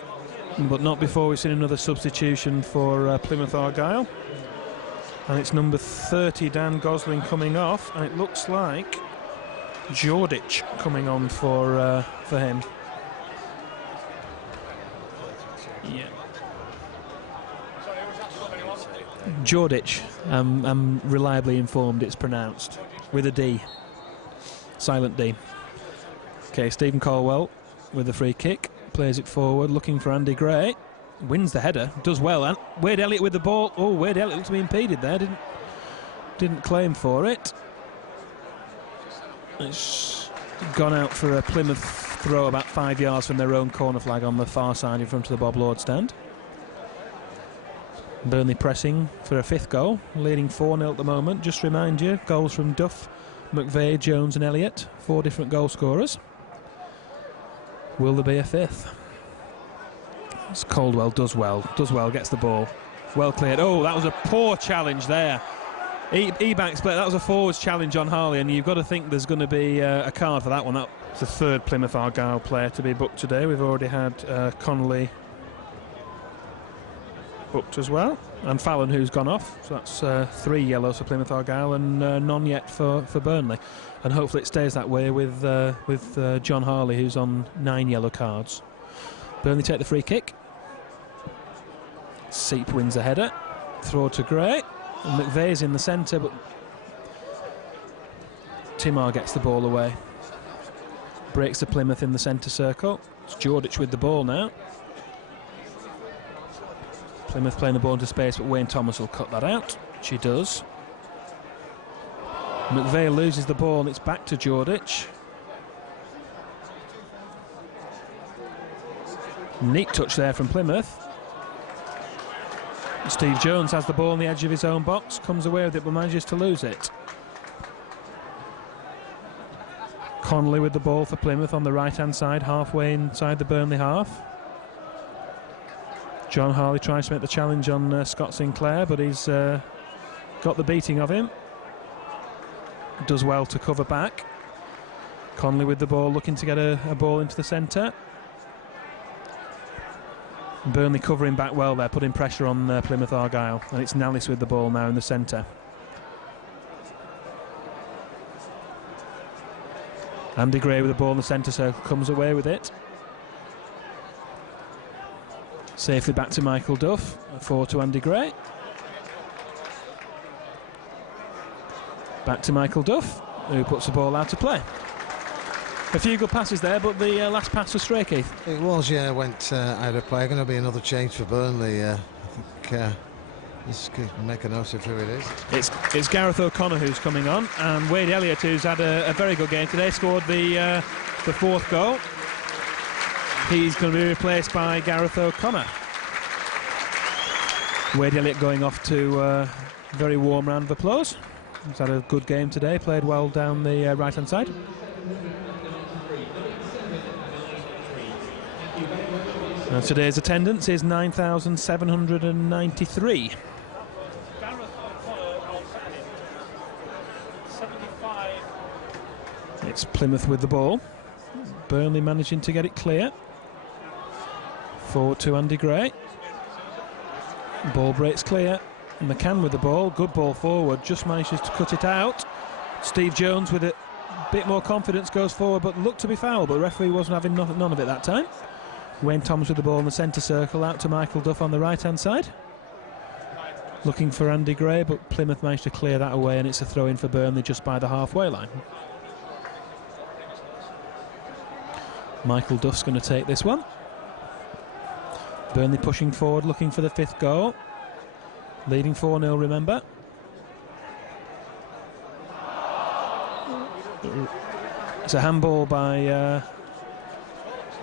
but not before we've seen another substitution for Plymouth Argyle, and it's number 30 Dan Gosling coming off, and it looks like Jordic coming on for him. Yeah, Jordic. I'm reliably informed it's pronounced with a D, silent D. Okay, Stephen Colwell with the free kick, plays it forward, looking for Andy Gray, wins the header, does well, and Wade Elliott with the ball. Wade Elliott looks to be impeded there, didn't claim for it. It's gone out for a Plymouth throw about 5 yards from their own corner flag on the far side in front of the Bob Lord stand. Burnley pressing for a 5th goal, leading 4-0 at the moment. Just remind you, goals from Duff, McVeigh, Jones and Elliott, 4 different goal scorers. Will there be a 5th? It's Caldwell does well, gets the ball. Well cleared. That was a poor challenge there. Ebanks, that was a forwards challenge on Harley, and you've got to think there's going to be a card for that one. That's the 3rd Plymouth Argyle player to be booked today. We've already had Connolly. booked as well, and Fallon, who's gone off, so that's 3 yellows for Plymouth Argyle and none yet for Burnley, and hopefully it stays that way with John Harley, who's on 9 yellow cards. Burnley take the free kick. Seep wins the header, throw to Gray, and McVeigh's in the centre, but Timar gets the ball away. Breaks to Plymouth in the centre circle. It's Jordic with the ball now. Plymouth playing the ball into space, but Wayne Thomas will cut that out. She does. McVeigh loses the ball and it's back to Jordic. Neat touch there from Plymouth. Steve Jones has the ball on the edge of his own box, comes away with it but manages to lose it. Connolly with the ball for Plymouth on the right-hand side, halfway inside the Burnley half. John Harley tries to make the challenge on Scott Sinclair, but he's got the beating of him. Does well to cover back. Connolly with the ball, looking to get a ball into the centre. Burnley covering back well there, putting pressure on Plymouth Argyle, and it's Nallis with the ball now in the centre. Andy Gray with the ball in the centre circle, comes away with it. Safely back to Michael Duff, 4 to Andy Gray. Back to Michael Duff, who puts the ball out to play. A few good passes there, but the last pass was stray, Keith. It was, yeah, went out of play. Going to be another change for Burnley. I think let's make a note of who it is. It's Gareth O'Connor who's coming on, and Wade Elliott, who's had a very good game today, scored the 4th goal. He's going to be replaced by Gareth O'Connor. Wade Elliott going off to a very warm round of applause. He's had a good game today, played well down the right-hand side. Now today's attendance is 9,793. It's Plymouth with the ball. Burnley managing to get it clear. Forward to Andy Gray. Ball breaks clear. McCann with the ball. Good ball forward. Just manages to cut it out. Steve Jones with a bit more confidence goes forward, but looked to be fouled, but the referee wasn't having none of it that time. Wayne Thomas with the ball in the centre circle, out to Michael Duff on the right-hand side. Looking for Andy Gray, but Plymouth managed to clear that away, and it's a throw-in for Burnley just by the halfway line. Michael Duff's going to take this one. Burnley pushing forward, looking for the 5th goal. Leading 4-0, remember. It's a handball by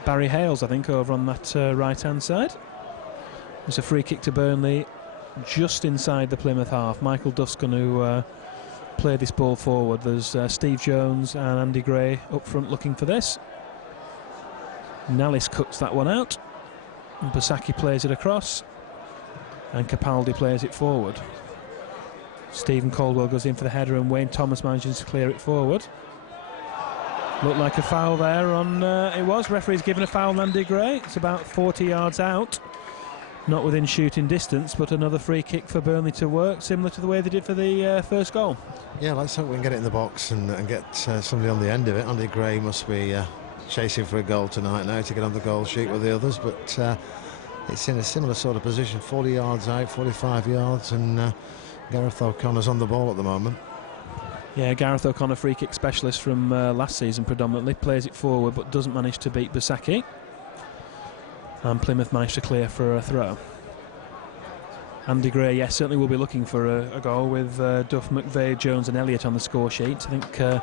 Barry Hales, I think, over on that right-hand side. It's a free kick to Burnley just inside the Plymouth half. Michael Duff's going to play this ball forward. There's Steve Jones and Andy Gray up front looking for this. Nallis cuts that one out. Basaki plays it across, and Capaldi plays it forward. Stephen Caldwell goes in for the header, and Wayne Thomas manages to clear it forward. Looked like a foul there on it was. Referee's given a foul on Andy Gray. It's about 40 yards out, not within shooting distance, but another free kick for Burnley to work, similar to the way they did for the first goal. Yeah, let's hope we can get it in the box and get somebody on the end of it. Andy Gray must be chasing for a goal tonight now to get on the goal sheet with the others, but it's in a similar sort of position, 40 yards out, 45 yards, and Gareth O'Connor's on the ball at the moment. Yeah, Gareth O'Connor, free kick specialist from last season predominantly, plays it forward but doesn't manage to beat Basaki, and Plymouth managed to clear for a throw. Andy Gray, yes, certainly will be looking for a goal with Duff, McVeigh, Jones and Elliott on the score sheet. I think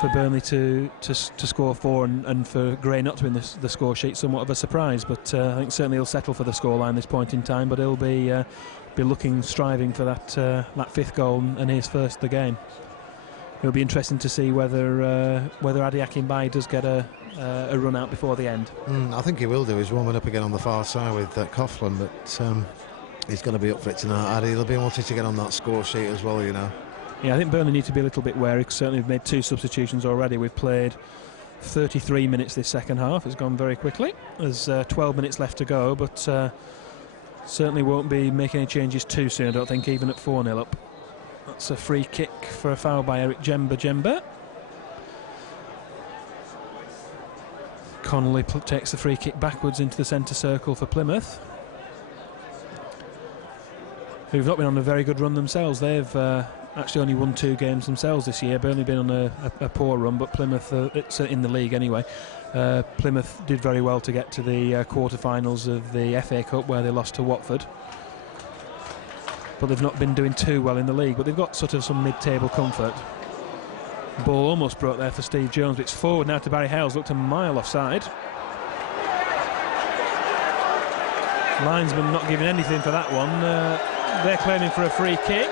for Burnley to score 4 and for Gray not to win the score sheet, somewhat of a surprise, but I think certainly he'll settle for the scoreline this point in time, but he'll be looking, striving for that 5th goal and his first of the game. It'll be interesting to see whether Adi Akinbaye does get a run out before the end. I think he will do. He's warming up again on the far side with Coughlin, but he's going to be up for it tonight. Adi, he'll be wanting to get on that score sheet as well, you know. Yeah, I think Burnley need to be a little bit wary, because certainly we've made 2 substitutions already. We've played 33 minutes this second half. It's gone very quickly. There's 12 minutes left to go, but Certainly won't be making any changes too soon, I don't think, even at 4-0 up. That's a free kick for a foul by Eric Jemba. Connolly takes the free kick backwards into the centre circle for Plymouth, who've not been on a very good run themselves. They've actually only won 2 games themselves this year. Burnley been on a poor run, but Plymouth, it's in the league anyway. Plymouth did very well to get to the quarter-finals of the FA Cup, where they lost to Watford. But they've not been doing too well in the league, but they've got sort of some mid-table comfort. Ball almost broke there for Steve Jones, but it's forward now to Barry Hales, looked a mile offside. Linesman not giving anything for that one. They're claiming for a free kick.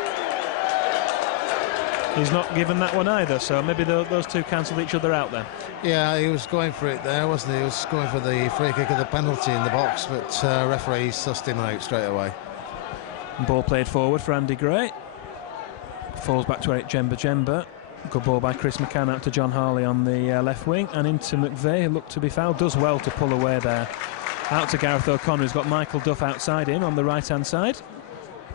He's not given that one either, so maybe those two cancelled each other out then. Yeah, he was going for it there, wasn't he? He was going for the free kick of the penalty in the box, but referee sussed him out straight away. Ball played forward for Andy Gray. Falls back to Eric Jemba. Good ball by Chris McCann out to John Harley on the left wing, and into McVeigh, who looked to be fouled. Does well to pull away there. Out to Gareth O'Connor, who's got Michael Duff outside him on the right-hand side.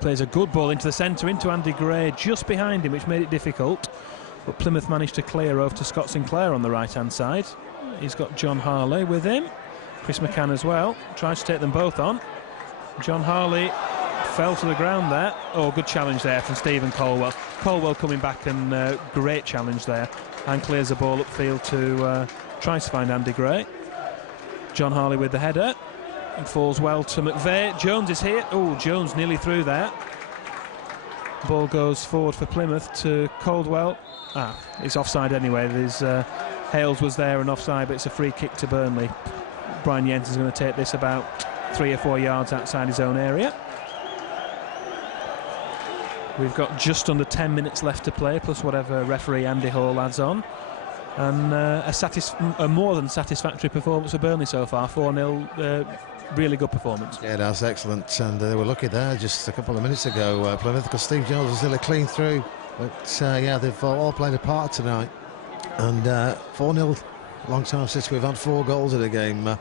Plays a good ball into the centre, into Andy Gray, just behind him, which made it difficult. But Plymouth managed to clear over to Scott Sinclair on the right-hand side. He's got John Harley with him. Chris McCann as well. Tries to take them both on. John Harley fell to the ground there. Oh, good challenge there from Stephen Colwell. Colwell coming back, and great challenge there. And clears the ball upfield to tries to find Andy Gray. John Harley with the header. And falls well to McVeigh. Jones is here. Oh, Jones nearly through there. Ball goes forward for Plymouth to Caldwell. It's offside anyway. There's Hales was there and offside, but it's a free kick to Burnley. Brian Jensen's going to take this about 3 or 4 yards outside his own area. We've got just under 10 minutes left to play, plus whatever referee Andy Hall adds on. And a more than satisfactory performance for Burnley so far. 4-0, really good performance. Yeah, that's excellent, and they were lucky there just a couple of minutes ago, Plymouth, because Steve Jones was nearly clean through. But yeah, they've all played a part tonight, and 4-0, long time since we've had 4 goals in a game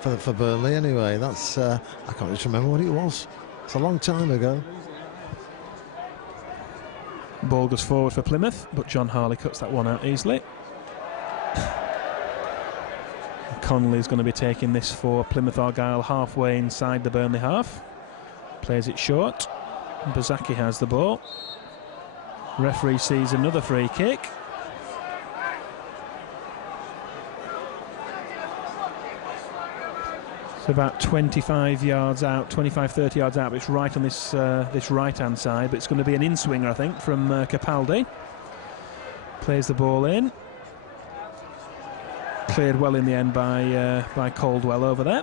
for Burnley anyway. That's I can't just remember when it was. It's a long time ago. Ball goes forward for Plymouth, but John Harley cuts that one out easily. Connolly's going to be taking this for Plymouth Argyle halfway inside the Burnley half. Plays it short. Bazaki has the ball. Referee sees another free kick. It's about 25 yards out, 25-30 yards out, but it's right on this this right-hand side. But it's going to be an in-swinger, I think, from Capaldi. Plays the ball in. Cleared well in the end by Caldwell over there.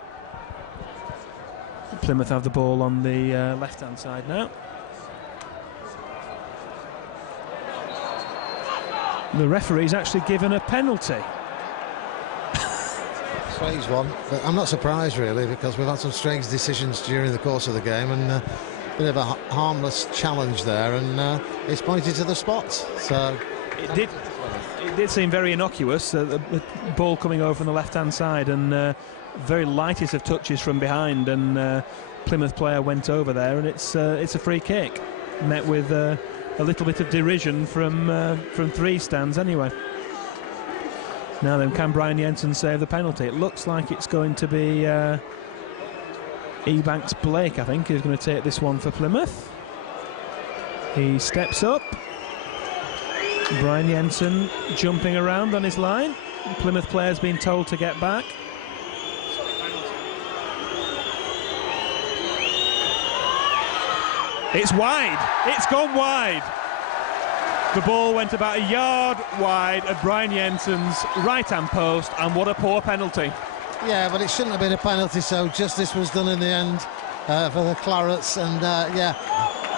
Plymouth have the ball on the left-hand side now. The referee's actually given a penalty. Strange one, but I'm not surprised really, because we've had some strange decisions during the course of the game, and a bit of a harmless challenge there, and it's pointed to the spot. So it did seem very innocuous, the ball coming over from the left-hand side, and very lightest of touches from behind, and Plymouth player went over there, and it's a free kick, met with a little bit of derision from 3 stands anyway. Now then, can Brian Jensen save the penalty? It looks like it's going to be Ebanks Blake, I think, who's going to take this one for Plymouth. He steps up. Brian Jensen jumping around on his line. Plymouth player's been told to get back. It's wide. It's gone wide. The ball went about a yard wide of Brian Jensen's right-hand post, and what a poor penalty. Yeah, but it shouldn't have been a penalty, so justice was done in the end for the Clarets, and yeah,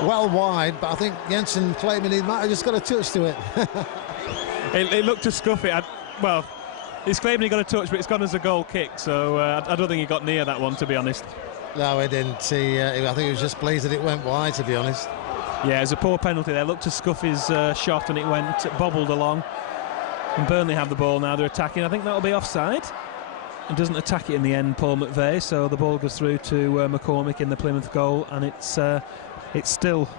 well wide, but I think Jensen claiming he might have just got a touch to it. It looked to scuff it. Well, he's claiming he got a touch, but it's gone as a goal kick, so I don't think he got near that one, to be honest. No, he didn't. I think he was just pleased that it went wide, to be honest. Yeah, it was a poor penalty there. Looked to scuff his shot, and it bobbled along. And Burnley have the ball now. They're attacking. I think that'll be offside. He doesn't attack it in the end, Paul McVeigh, so the ball goes through to McCormick in the Plymouth goal, and it's still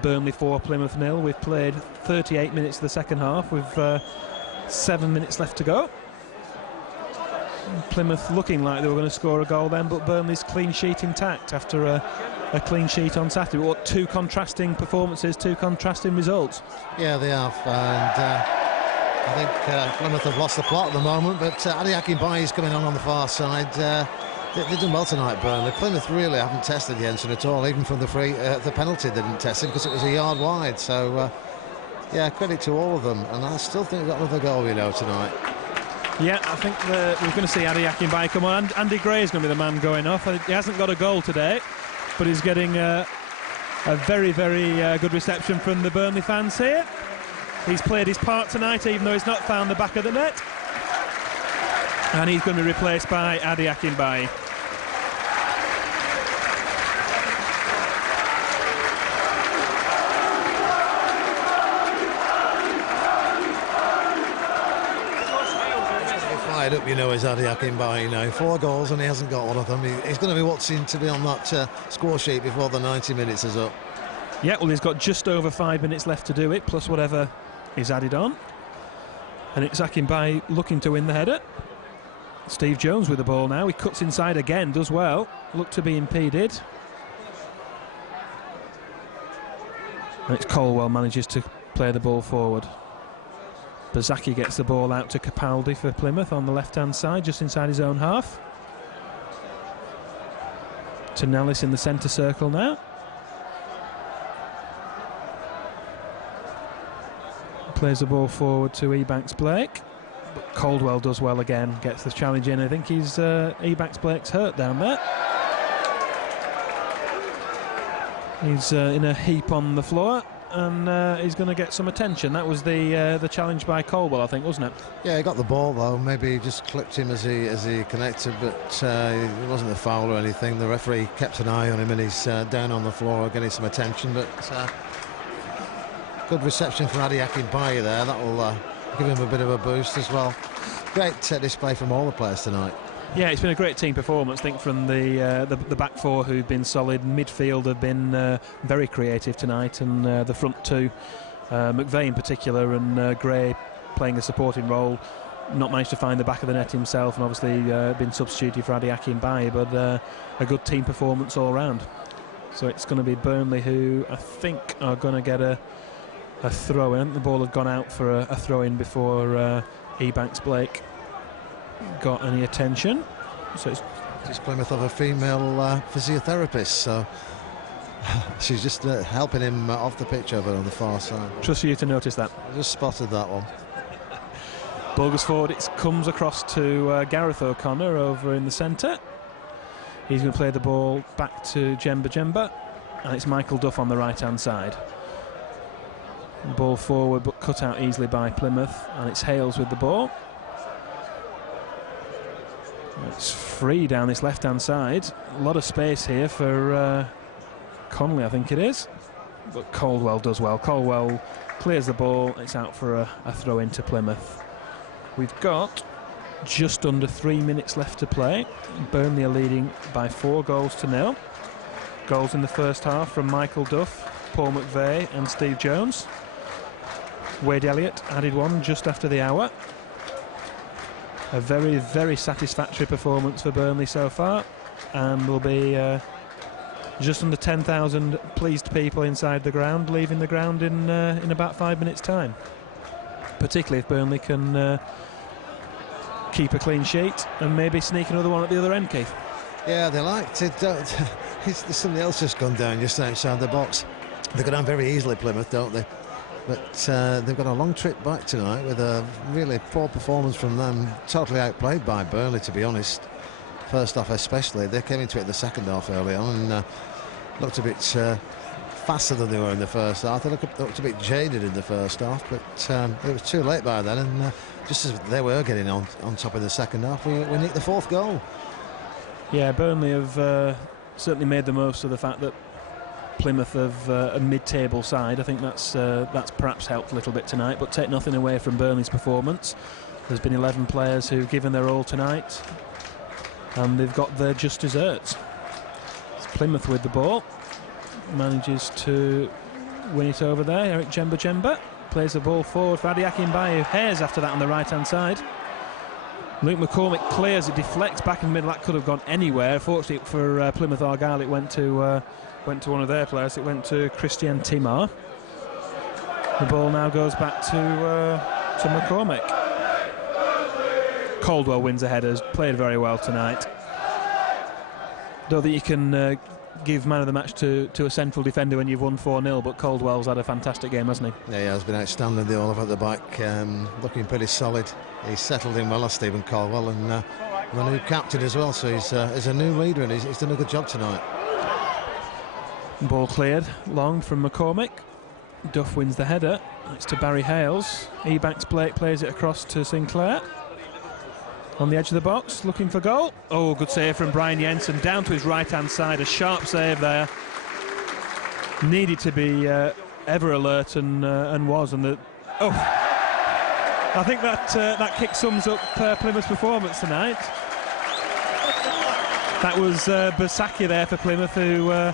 Burnley 4, Plymouth 0. We've played 38 minutes of the second half with 7 minutes left to go. Plymouth looking like they were going to score a goal then, but Burnley's clean sheet intact after a clean sheet on Saturday. What, two contrasting performances, two contrasting results? Yeah, they have, and I think Plymouth have lost the plot at the moment, but Adi Akinbaye is coming on the far side. They've done well tonight, Burnley. Plymouth really haven't tested Jensen at all, even from the penalty they didn't test him because it was a yard wide. So, yeah, credit to all of them, and I still think they've got another goal, tonight. Yeah, I think we're going to see Adi Akinbaye come on. Andy Gray is going to be the man going off. He hasn't got a goal today, but he's getting a very, very good reception from the Burnley fans here. He's played his part tonight, even though he's not found the back of the net. And he's going to be replaced by Adi Akinbaye. Fired up, is Adi Akinbaye. 4 goals and he hasn't got one of them. He's going to be watching to be on that score sheet before the 90 minutes is up. Yeah, well, he's got just over 5 minutes left to do it, plus whatever is added on. And it's Akinbaye looking to win the header. Steve Jones with the ball now. He cuts inside again, does well. Look to be impeded. And it's Colwell manages to play the ball forward. Bazaki gets the ball out to Capaldi for Plymouth on the left-hand side, just inside his own half. To Nellis in the centre circle now. Plays the ball forward to Ebanks-Blake. But Caldwell does well again, gets the challenge in. I think he's Ebanks-Blake's hurt down there. He's in a heap on the floor, and he's going to get some attention. That was the challenge by Caldwell, I think, wasn't it? Yeah, he got the ball though. Maybe he just clipped him as he connected, but it wasn't a foul or anything. The referee kept an eye on him, and he's down on the floor getting some attention. But good reception from Adi Akinbaye there. That will give him a bit of a boost as well. Great display from all the players tonight. Yeah, it's been a great team performance, I think, from the back four, who've been solid. Midfield have been very creative tonight, and the front two, McVeigh in particular, and Gray playing a supporting role. Not managed to find the back of the net himself, and obviously been substituted for Adi Akinbaye, but a good team performance all round. So it's going to be Burnley who I think are going to get a throw-in. The ball had gone out for a throw-in before Ebanks-Blake got any attention. So it's Plymouth have a female physiotherapist, so she's just helping him off the pitch over on the far side. Trust you to notice that. I just spotted that one. Ball goes forward. It comes across to Gareth O'Connor over in the centre. He's going to play the ball back to Jemba, and it's Michael Duff on the right-hand side. Ball forward, but cut out easily by Plymouth, and it's Hales with the ball. It's free down this left-hand side. A lot of space here for Connolly, I think it is. But Caldwell does well. Caldwell clears the ball. It's out for a throw into Plymouth. We've got just under 3 minutes left to play. Burnley are leading by 4-0. Goals in the first half from Michael Duff, Paul McVeigh and Steve Jones. Wade Elliott added one just after the hour. A very, very satisfactory performance for Burnley so far, and there'll be just under 10,000 pleased people inside the ground, leaving the ground in about 5 minutes' time. Particularly if Burnley can keep a clean sheet and maybe sneak another one at the other end, Keith. Yeah, they like to. There's somebody else just gone down just outside the box. They go down very easily, Plymouth, don't they? But they've got a long trip back tonight with a really poor performance from them. Totally outplayed by Burnley, to be honest. First half especially. They came into it in the second half early on and looked a bit faster than they were in the first half. They looked a bit jaded in the first half, but it was too late by then. And just as they were getting on top in the second half, we nicked the 4th goal. Yeah, Burnley have certainly made the most of the fact that Plymouth have a mid-table side. I think that's perhaps helped a little bit tonight, but take nothing away from Burnley's performance. There's been 11 players who've given their all tonight. and they've got their just desserts. It's Plymouth with the ball, manages to win it over there. Eric Jemba plays the ball forward for Adi Akinbaye, Hayes after that on the right hand side. Luke McCormick clears, it deflects back in the middle. That could have gone anywhere. Fortunately for Plymouth Argyle, it went to one of their players. It went to Christian Timar. The ball now goes back to McCormick. Caldwell wins the headers, played very well tonight. Don't think you can give man of the match to a central defender when you've won 4-0, but Caldwell's had a fantastic game, hasn't he? Yeah, he has been outstanding, the Olive at the back, looking pretty solid. He's settled in well, as Stephen Caldwell, and the new captain as well, so he's a new leader, and he's done a good job tonight. Ball cleared long from McCormick. Duff wins the header. It's to Barry Hales. Ebanks plays it across to Sinclair. On the edge of the box, looking for goal. Oh, good save from Brian Jensen, down to his right-hand side. A sharp save there. Needed to be ever alert, and was. And I think that kick sums up Plymouth's performance tonight. That was Bersaki there for Plymouth, who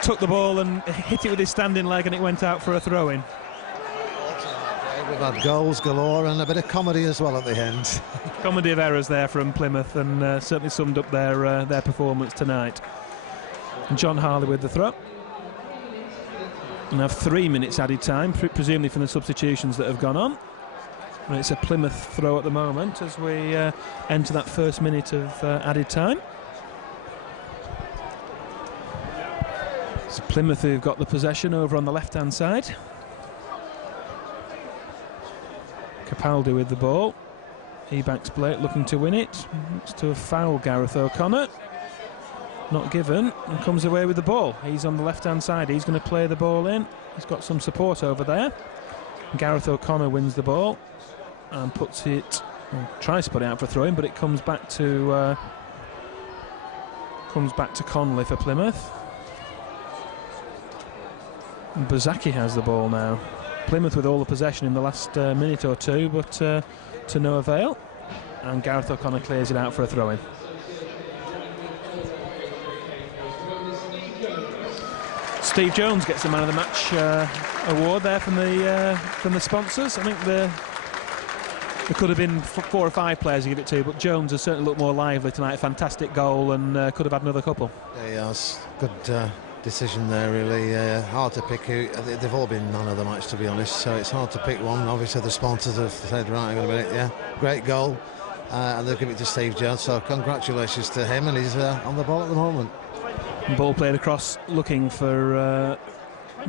took the ball and hit it with his standing leg, and it went out for a throw-in. We've had goals galore and a bit of comedy as well at the end. Comedy of errors there from Plymouth, and certainly summed up their performance tonight. And John Harley with the throw. And have 3 minutes added time, presumably from the substitutions that have gone on. And it's a Plymouth throw at the moment as we enter that first minute of added time. It's Plymouth who've got the possession over on the left-hand side. Capaldi with the ball. Ebanks Blake looking to win it. It's to a foul, Gareth O'Connor. Not given, and comes away with the ball. He's on the left-hand side. He's going to play the ball in. He's got some support over there. Gareth O'Connor wins the ball and puts it, tries to put it out for a throw-in, but it comes back to Conley for Plymouth. Bersaki has the ball now. Plymouth with all the possession in the last minute or two, but to no avail. And Gareth O'Connor clears it out for a throw-in. Steve Jones gets the man of the match award there from the sponsors. I think there could have been 4 or 5 players to give it to, but Jones has certainly looked more lively tonight. Fantastic goal, and could have had another couple. Yeah, he has. Good decision there, really. Hard to pick who. They've all been man of the match, to be honest, so it's hard to pick one. Obviously the sponsors have said, right, hang on a minute, yeah, great goal, and they'll give it to Steve Jones, so congratulations to him, and he's on the ball at the moment. Ball played across, looking for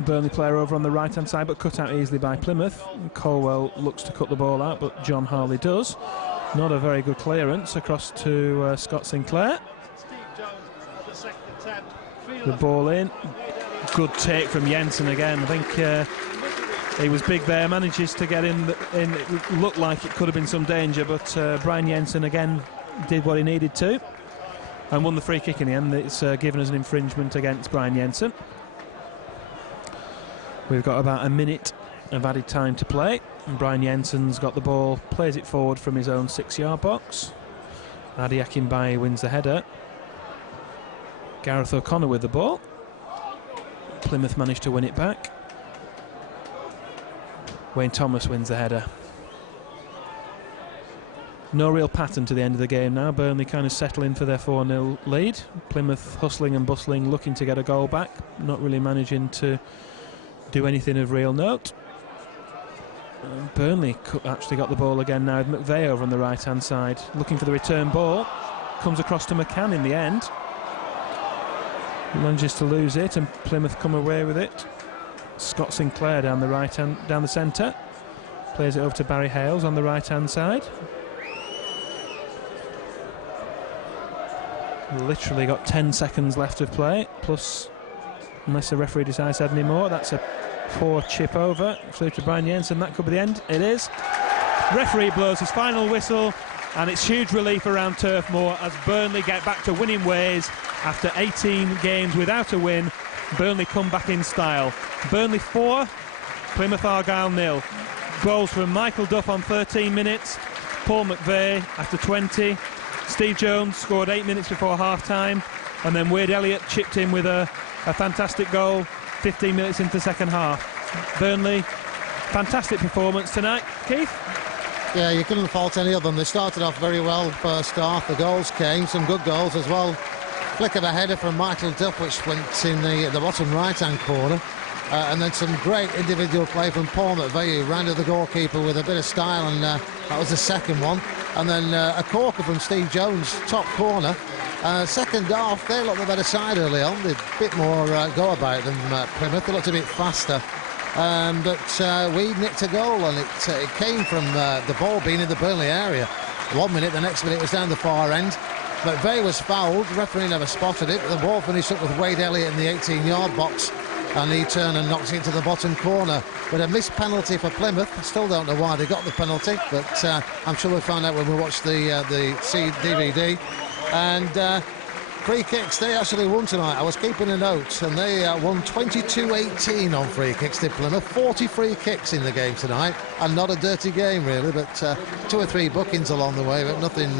Burnley player over on the right hand side, but cut out easily by Plymouth. Colwell looks to cut the ball out, but John Harley does. Not a very good clearance across to Scott Sinclair. The ball in. Good take from Jensen again. I think he was big there, manages to get in. It looked like it could have been some danger, but Brian Jensen again did what he needed to and won the free kick in the end. It's given as an infringement against Brian Jensen. We've got about a minute of added time to play, and Brian Jensen's got the ball, plays it forward from his own 6-yard box. Adi Akinbaye wins the header. Gareth O'Connor with the ball. Plymouth managed to win it back. Wayne Thomas wins the header. No real pattern to the end of the game now. Burnley kind of settling for their 4-0 lead. Plymouth hustling and bustling, looking to get a goal back. Not really managing to do anything of real note. Burnley actually got the ball again now. McVeigh over on the right-hand side, looking for the return ball. Comes across to McCann in the end. Manages to lose it, and Plymouth come away with it. Scott Sinclair down the centre. Plays it over to Barry Hales on the right-hand side. Literally got 10 seconds left of play, plus, unless the referee decides to add any more. That's a poor chip over. Through to Brian Jensen. That could be the end. It is. Referee blows his final whistle, and it's huge relief around Turf Moor as Burnley get back to winning ways. After 18 games without a win, Burnley come back in style. Burnley 4, Plymouth Argyle 0. Goals from Michael Duff on 13 minutes, Paul McVeigh after 20, Steve Jones scored 8 minutes before half-time, and then Wade Elliott chipped in with a fantastic goal 15 minutes into the second half. Burnley, fantastic performance tonight. Keith? Yeah, you couldn't fault any of them. They started off very well first half. The goals came, some good goals as well. Flick of a header from Michael Duff, which went in the bottom right-hand corner. And then some great individual play from Paul McVeigh, who rounded the goalkeeper with a bit of style, and that was the second one. And then a corker from Steve Jones, top corner. Second half, they looked the better side early on. They had a bit more go about than Plymouth. They looked a bit faster. But we nicked a goal, and it came from the ball being in the Burnley area. 1 minute, the next minute it was down the far end. McVeigh was fouled. The referee never spotted it. The ball finished up with Wade Elliott in the 18-yard box, and he turned and knocked it into the bottom corner. But a missed penalty for Plymouth. I still don't know why they got the penalty, but I'm sure we'll find out when we watch the DVD. And free kicks, they actually won tonight. I was keeping a note, and they won 22-18 on free kicks to Plymouth. 40 free kicks in the game tonight, and not a dirty game really, but 2 or 3 bookings along the way, but nothing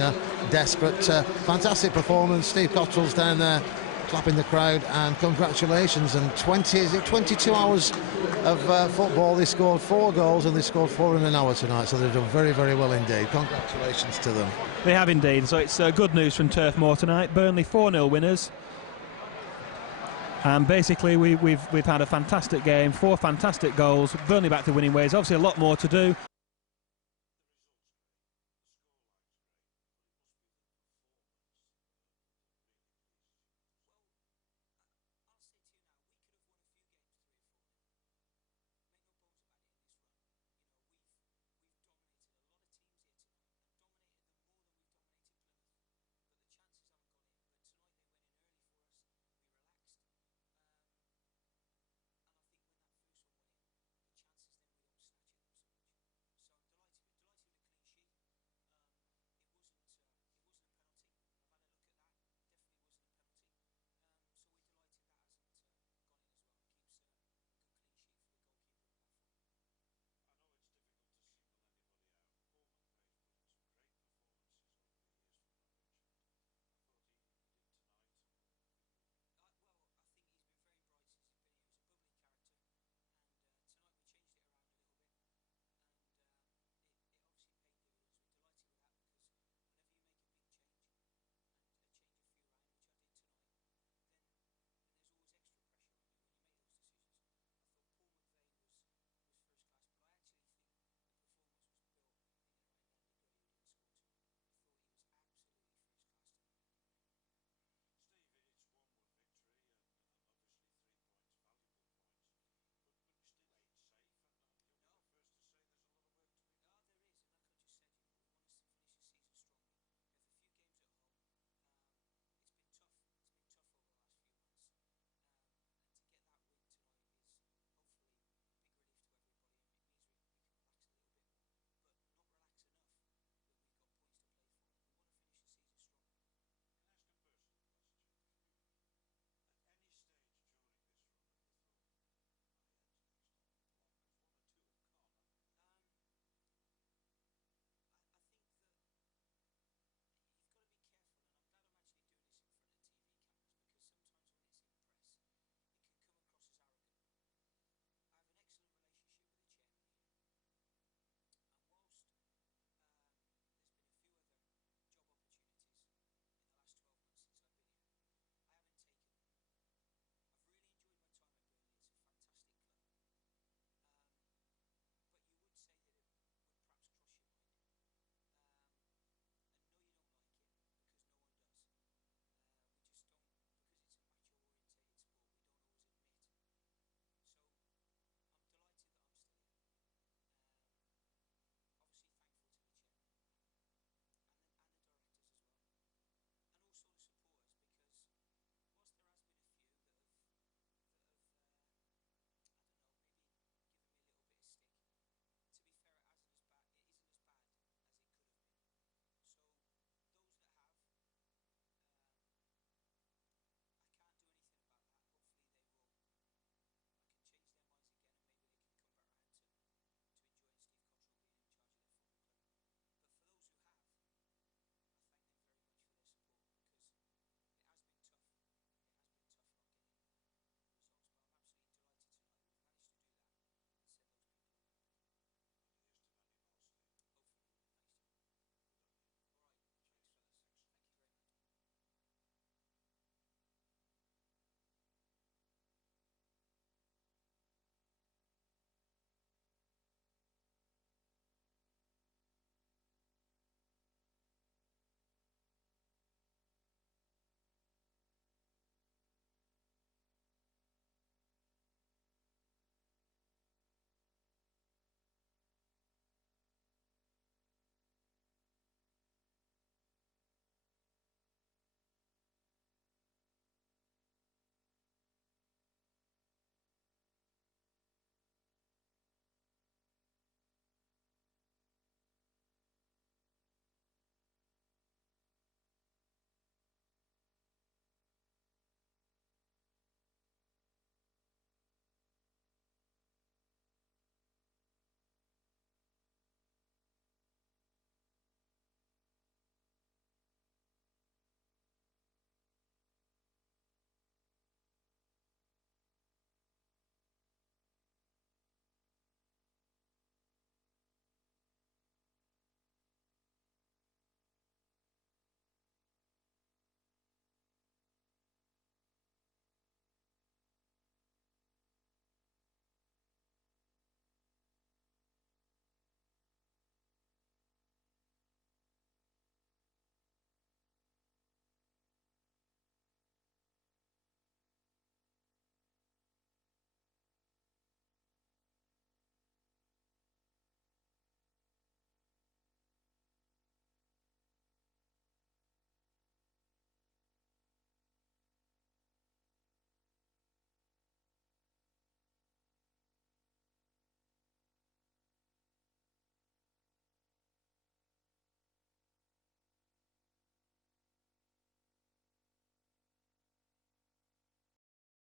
desperate. Fantastic performance. Steve Cottrell's down there clapping the crowd, and congratulations. And 22 hours of football. They scored 4 goals, and they scored 4 in an hour tonight, so they've done very, very well indeed. Congratulations to them. They have indeed. So it's good news from Turf Moor tonight. Burnley 4-0 winners, and basically we've had a fantastic game, 4 fantastic goals. Burnley back to winning ways. Obviously a lot more to do,